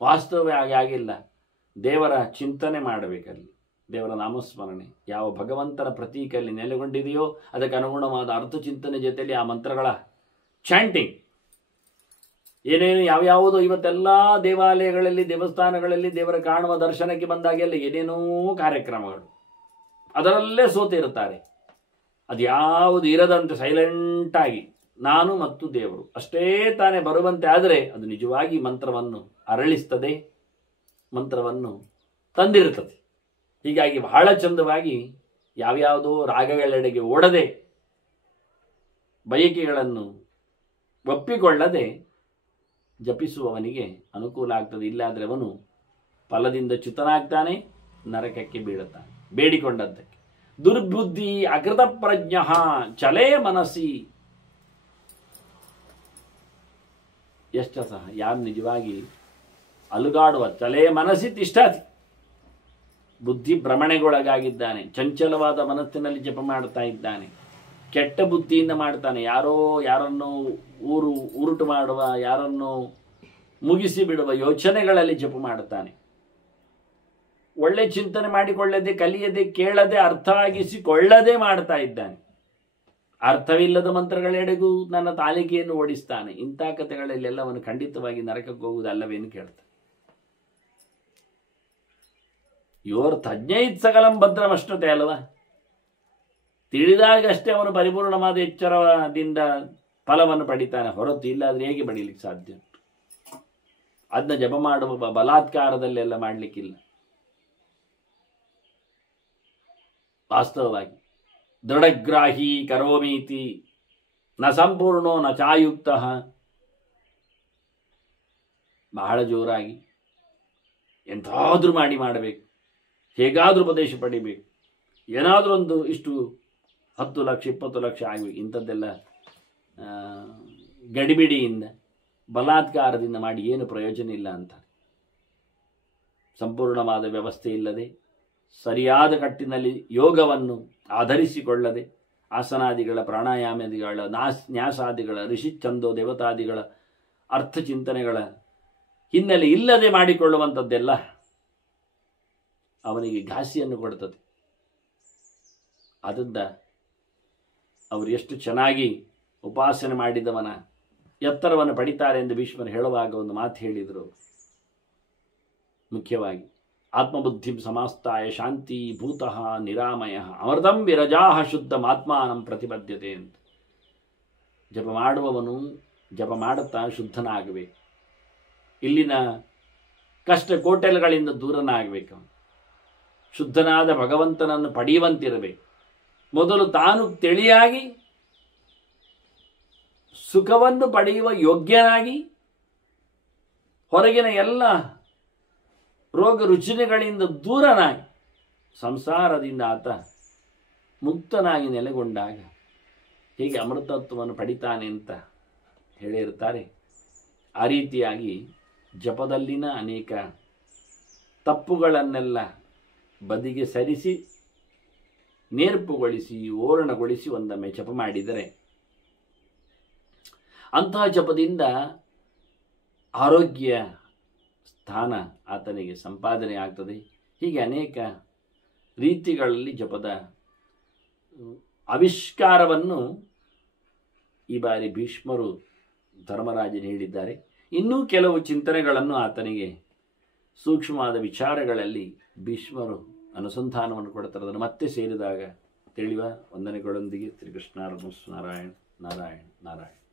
ವಾಸ್ತವವೇ ಹಾಗೆ ಆಗಿಲ್ಲ. ದೇವರ ಚಿಂತನೆ ಮಾಡಬೇಕಲ್ಲಿ, ದೇವರ ನಾಮಸ್ಮರಣೆ ಯಾವ ಭಗವಂತನ ಪ್ರತೀಕಲ್ಲಿ ನೆಲೆಗೊಂಡಿದೆಯೋ ಅದಕ್ಕೆ ಅನುಗುಣವಾದ ಅರ್ಥ ಚಿಂತನೆ ಜೊತೆಯಲ್ಲಿ ಆ ಮಂತ್ರಗಳ ಚಾಂಟಿಂಗ್. ಏನೇನು ಯಾವ್ಯಾವುದೋ ಇವತ್ತೆಲ್ಲ ದೇವಾಲಯಗಳಲ್ಲಿ, ದೇವಸ್ಥಾನಗಳಲ್ಲಿ ದೇವರ ಕಾಣುವ ದರ್ಶನಕ್ಕೆ ಬಂದಾಗೆಲ್ಲ ಏನೇನೋ ಕಾರ್ಯಕ್ರಮಗಳು. ಅದರಲ್ಲೇ ಸೋತಿರುತ್ತಾರೆ. ಅದ್ಯಾವುದು ಇರದಂತೆ ಸೈಲೆಂಟಾಗಿ ನಾನು ಮತ್ತು ದೇವರು ಅಷ್ಟೇ ತಾನೇ ಬರುವಂತೆ ಆದರೆ ಅದು ನಿಜವಾಗಿ ಮಂತ್ರವನ್ನು ಅರಳಿಸ್ತದೆ, ಮಂತ್ರವನ್ನು ತಂದಿರುತ್ತದೆ. ಹೀಗಾಗಿ ಬಹಳ ಚಂದವಾಗಿ ಯಾವ್ಯಾವುದೋ ರಾಗಗಳೆಡೆಗೆ ಓಡದೆ, ಬಯಕೆಗಳನ್ನು ಒಪ್ಪಿಕೊಳ್ಳದೆ ಜಪಿಸುವವನಿಗೆ ಅನುಕೂಲ ಆಗ್ತದೆ. ಇಲ್ಲಾದರೆ ಅವನು ಫಲದಿಂದ ಚ್ಯುತನಾಗ್ತಾನೆ, ನರಕಕ್ಕೆ ಬೀಳುತ್ತಾನೆ ಬೇಡಿಕೊಂಡದ್ದಕ್ಕೆ. ದುರ್ಬುದ್ಧಿ ಅಕೃತ ಪ್ರಜ್ಞ ಚಲೇ ಮನಸ್ಸಿ. ಎಷ್ಟ ಸಹ ಯಾರು ನಿಜವಾಗಿ ಅಲುಗಾಡುವ ಚಲೇ ಮನಸ್ಸಿ ತಿಷ್ಠಾತಿ, ಬುದ್ಧಿ ಭ್ರಮಣೆಗೊಳಗಾಗಿದ್ದಾನೆ, ಚಂಚಲವಾದ ಮನಸ್ಸಿನಲ್ಲಿ ಜಪ ಮಾಡ್ತಾ ಇದ್ದಾನೆ, ಕೆಟ್ಟ ಬುದ್ಧಿಯಿಂದ ಮಾಡ್ತಾನೆ, ಯಾರನ್ನು ಉರುಟು ಮಾಡುವ, ಯಾರನ್ನು ಮುಗಿಸಿ ಬಿಡುವ ಯೋಚನೆಗಳಲ್ಲಿ ಜಪ ಮಾಡುತ್ತಾನೆ. ಒಳ್ಳೆ ಚಿಂತನೆ ಮಾಡಿಕೊಳ್ಳದೆ, ಕಲಿಯದೆ, ಕೇಳದೆ, ಅರ್ಥ ಆಗಿಸಿಕೊಳ್ಳದೆ ಮಾಡ್ತಾ ಇದ್ದಾನೆ. ಅರ್ಥವಿಲ್ಲದ ಮಂತ್ರಗಳೆಡೆಗೂ ನನ್ನ ತಾಲಿಕೆಯನ್ನು ಓಡಿಸ್ತಾನೆ. ಇಂಥ ಕಥೆಗಳಲ್ಲೆಲ್ಲ ಅವನು ಖಂಡಿತವಾಗಿ ನರಕಕ್ಕೆ ಹೋಗುವುದಲ್ಲವೇನು ಕೇಳ್ತಾನೆ. ಯೋರ್ಥಜ್ಞೈತ್ ಸಕಲಂ ಭದ್ರಮಷ್ಟತೆ ಅಲ್ವಾ? ತಿಳಿದಾಗಷ್ಟೇ ಅವನು ಪರಿಪೂರ್ಣವಾದ ಎಚ್ಚರದಿಂದ ಫಲವನ್ನು ಪಡಿತಾನೆ, ಹೊರತು ಇಲ್ಲಾದ್ರೆ ಹೇಗೆ ಪಡೀಲಿಕ್ಕೆ ಸಾಧ್ಯ? ಅದನ್ನ ಜಪ ಮಾಡುವ ಬಲಾತ್ಕಾರದಲ್ಲೆಲ್ಲ ಮಾಡಲಿಕ್ಕಿಲ್ಲ. ವಾಸ್ತವವಾಗಿ ದೃಢಗ್ರಾಹಿ ಕರೋಮೀತಿ ನ ಸಂಪೂರ್ಣೋ ನ ಚಾಯುಕ್ತ, ಬಹಳ ಜೋರಾಗಿ ಎಂತಾದ್ರೂ ಮಾಡಬೇಕು, ಹೇಗಾದ್ರೂ ಉಪದೇಶ ಪಡಿಬೇಕು, ಏನಾದರೂ ಒಂದು ಇಷ್ಟು 10 ಲಕ್ಷ 20 ಲಕ್ಷ ಆಗಬೇಕು, ಇಂಥದ್ದೆಲ್ಲ ಗಡಿಬಿಡಿಯಿಂದ ಬಲಾತ್ಕಾರದಿಂದ ಮಾಡಿ ಏನು ಪ್ರಯೋಜನ ಇಲ್ಲ ಅಂತ. ಸಂಪೂರ್ಣವಾದ ವ್ಯವಸ್ಥೆ ಇಲ್ಲದೆ, ಸರಿಯಾದ ಕಟ್ಟಿನಲ್ಲಿ ಯೋಗವನ್ನು ಆಧರಿಸಿಕೊಳ್ಳದೆ, ಆಸನಾದಿಗಳ, ಪ್ರಾಣಾಯಾಮಾದಿಗಳ, ನ್ಯಾಸಾದಿಗಳ, ಋಷಿ ಛಂದೋ ದೇವತಾದಿಗಳ ಅರ್ಥಚಿಂತನೆಗಳ ಹಿನ್ನೆಲೆ ಇಲ್ಲದೆ ಮಾಡಿಕೊಳ್ಳುವಂಥದ್ದೆಲ್ಲ ಅವನಿಗೆ ಘಾಸಿಯನ್ನು ಕೊಡುತ್ತದೆ. ಆದ್ದರಿಂದ ಅವರು ಎಷ್ಟು ಚೆನ್ನಾಗಿ ಉಪಾಸನೆ ಮಾಡಿದವನ ಎತ್ತರವನ್ನು ಪಡಿತಾರೆ ಎಂದು ಭೀಷ್ಮರು ಹೇಳುವಾಗ ಒಂದು ಮಾತು ಹೇಳಿದರು. ಮುಖ್ಯವಾಗಿ ಆತ್ಮಬುದ್ಧಿ ಸಮಾಸ್ತಾಯ ಶಾಂತಿ ಭೂತಃ ನಿರಾಮಯ ಅಮೃತಂ ವಿರಜಾಹ ಶುದ್ಧಮಾತ್ಮಾನಂ ಪ್ರತಿಪದ್ಯತೆ ಅಂತ. ಜಪ ಮಾಡುವವನು ಜಪ ಮಾಡುತ್ತಾ ಶುದ್ಧನಾಗಬೇಕು, ಇಲ್ಲಿನ ಕಷ್ಟ ಕೋಟೆಲುಗಳಿಂದ ದೂರನಾಗಬೇಕು, ಶುದ್ಧನಾದ ಭಗವಂತನನ್ನು ಪಡೆಯುವಂತಿರಬೇಕು. ಮೊದಲು ತಾನು ತಿಳಿಯಾಗಿ ಸುಖವನ್ನು ಪಡೆಯುವ ಯೋಗ್ಯನಾಗಿ, ಹೊರಗಿನ ಎಲ್ಲ ರೋಗ ರುಚಿನೆಗಳಿಂದ ದೂರನಾಗಿ, ಸಂಸಾರದಿಂದ ಆತ ಮುಕ್ತನಾಗಿ ನೆಲೆಗೊಂಡಾಗ ಹೇಗೆ ಅಮೃತತ್ವವನ್ನು ಪಡಿತಾನೆ ಅಂತ ಹೇಳಿರ್ತಾರೆ. ಆ ರೀತಿಯಾಗಿ ಜಪದಲ್ಲಿನ ಅನೇಕ ತಪ್ಪುಗಳನ್ನೆಲ್ಲ ಬದಿಗೆ ಸರಿಸಿ, ನೇರ್ಪುಗೊಳಿಸಿ, ಓರಣಗೊಳಿಸಿ ಒಂದೊಮ್ಮೆ ಜಪ ಮಾಡಿದರೆ ಅಂತಹ ಜಪದಿಂದ ಆರೋಗ್ಯ ಸ್ಥಾನ ಆತನಿಗೆ ಸಂಪಾದನೆ ಆಗ್ತದೆ. ಹೀಗೆ ಅನೇಕ ರೀತಿಗಳಲ್ಲಿ ಜಪದ ಆವಿಷ್ಕಾರವನ್ನು ಈ ಬಾರಿ ಭೀಷ್ಮರು ಧರ್ಮರಾಜನು ಹೇಳಿದ್ದಾರೆ. ಇನ್ನೂ ಕೆಲವು ಚಿಂತನೆಗಳನ್ನು ಆತನಿಗೆ ಸೂಕ್ಷ್ಮವಾದ ವಿಚಾರಗಳಲ್ಲಿ ಭೀಷ್ಮರು ಅನುಸಂಧಾನವನ್ನು ಕೊಡ್ತಾರೆ. ಅದನ್ನು ಮತ್ತೆ ಸೇರಿದಾಗ ತಿಳಿಯುವ. ವಂದನೆಗಳೊಂದಿಗೆ ಶ್ರೀಕೃಷ್ಣಾರ್ಪಣಮಸ್ತು. ನಾರಾಯಣ ನಾರಾಯಣ ನಾರಾಯಣ.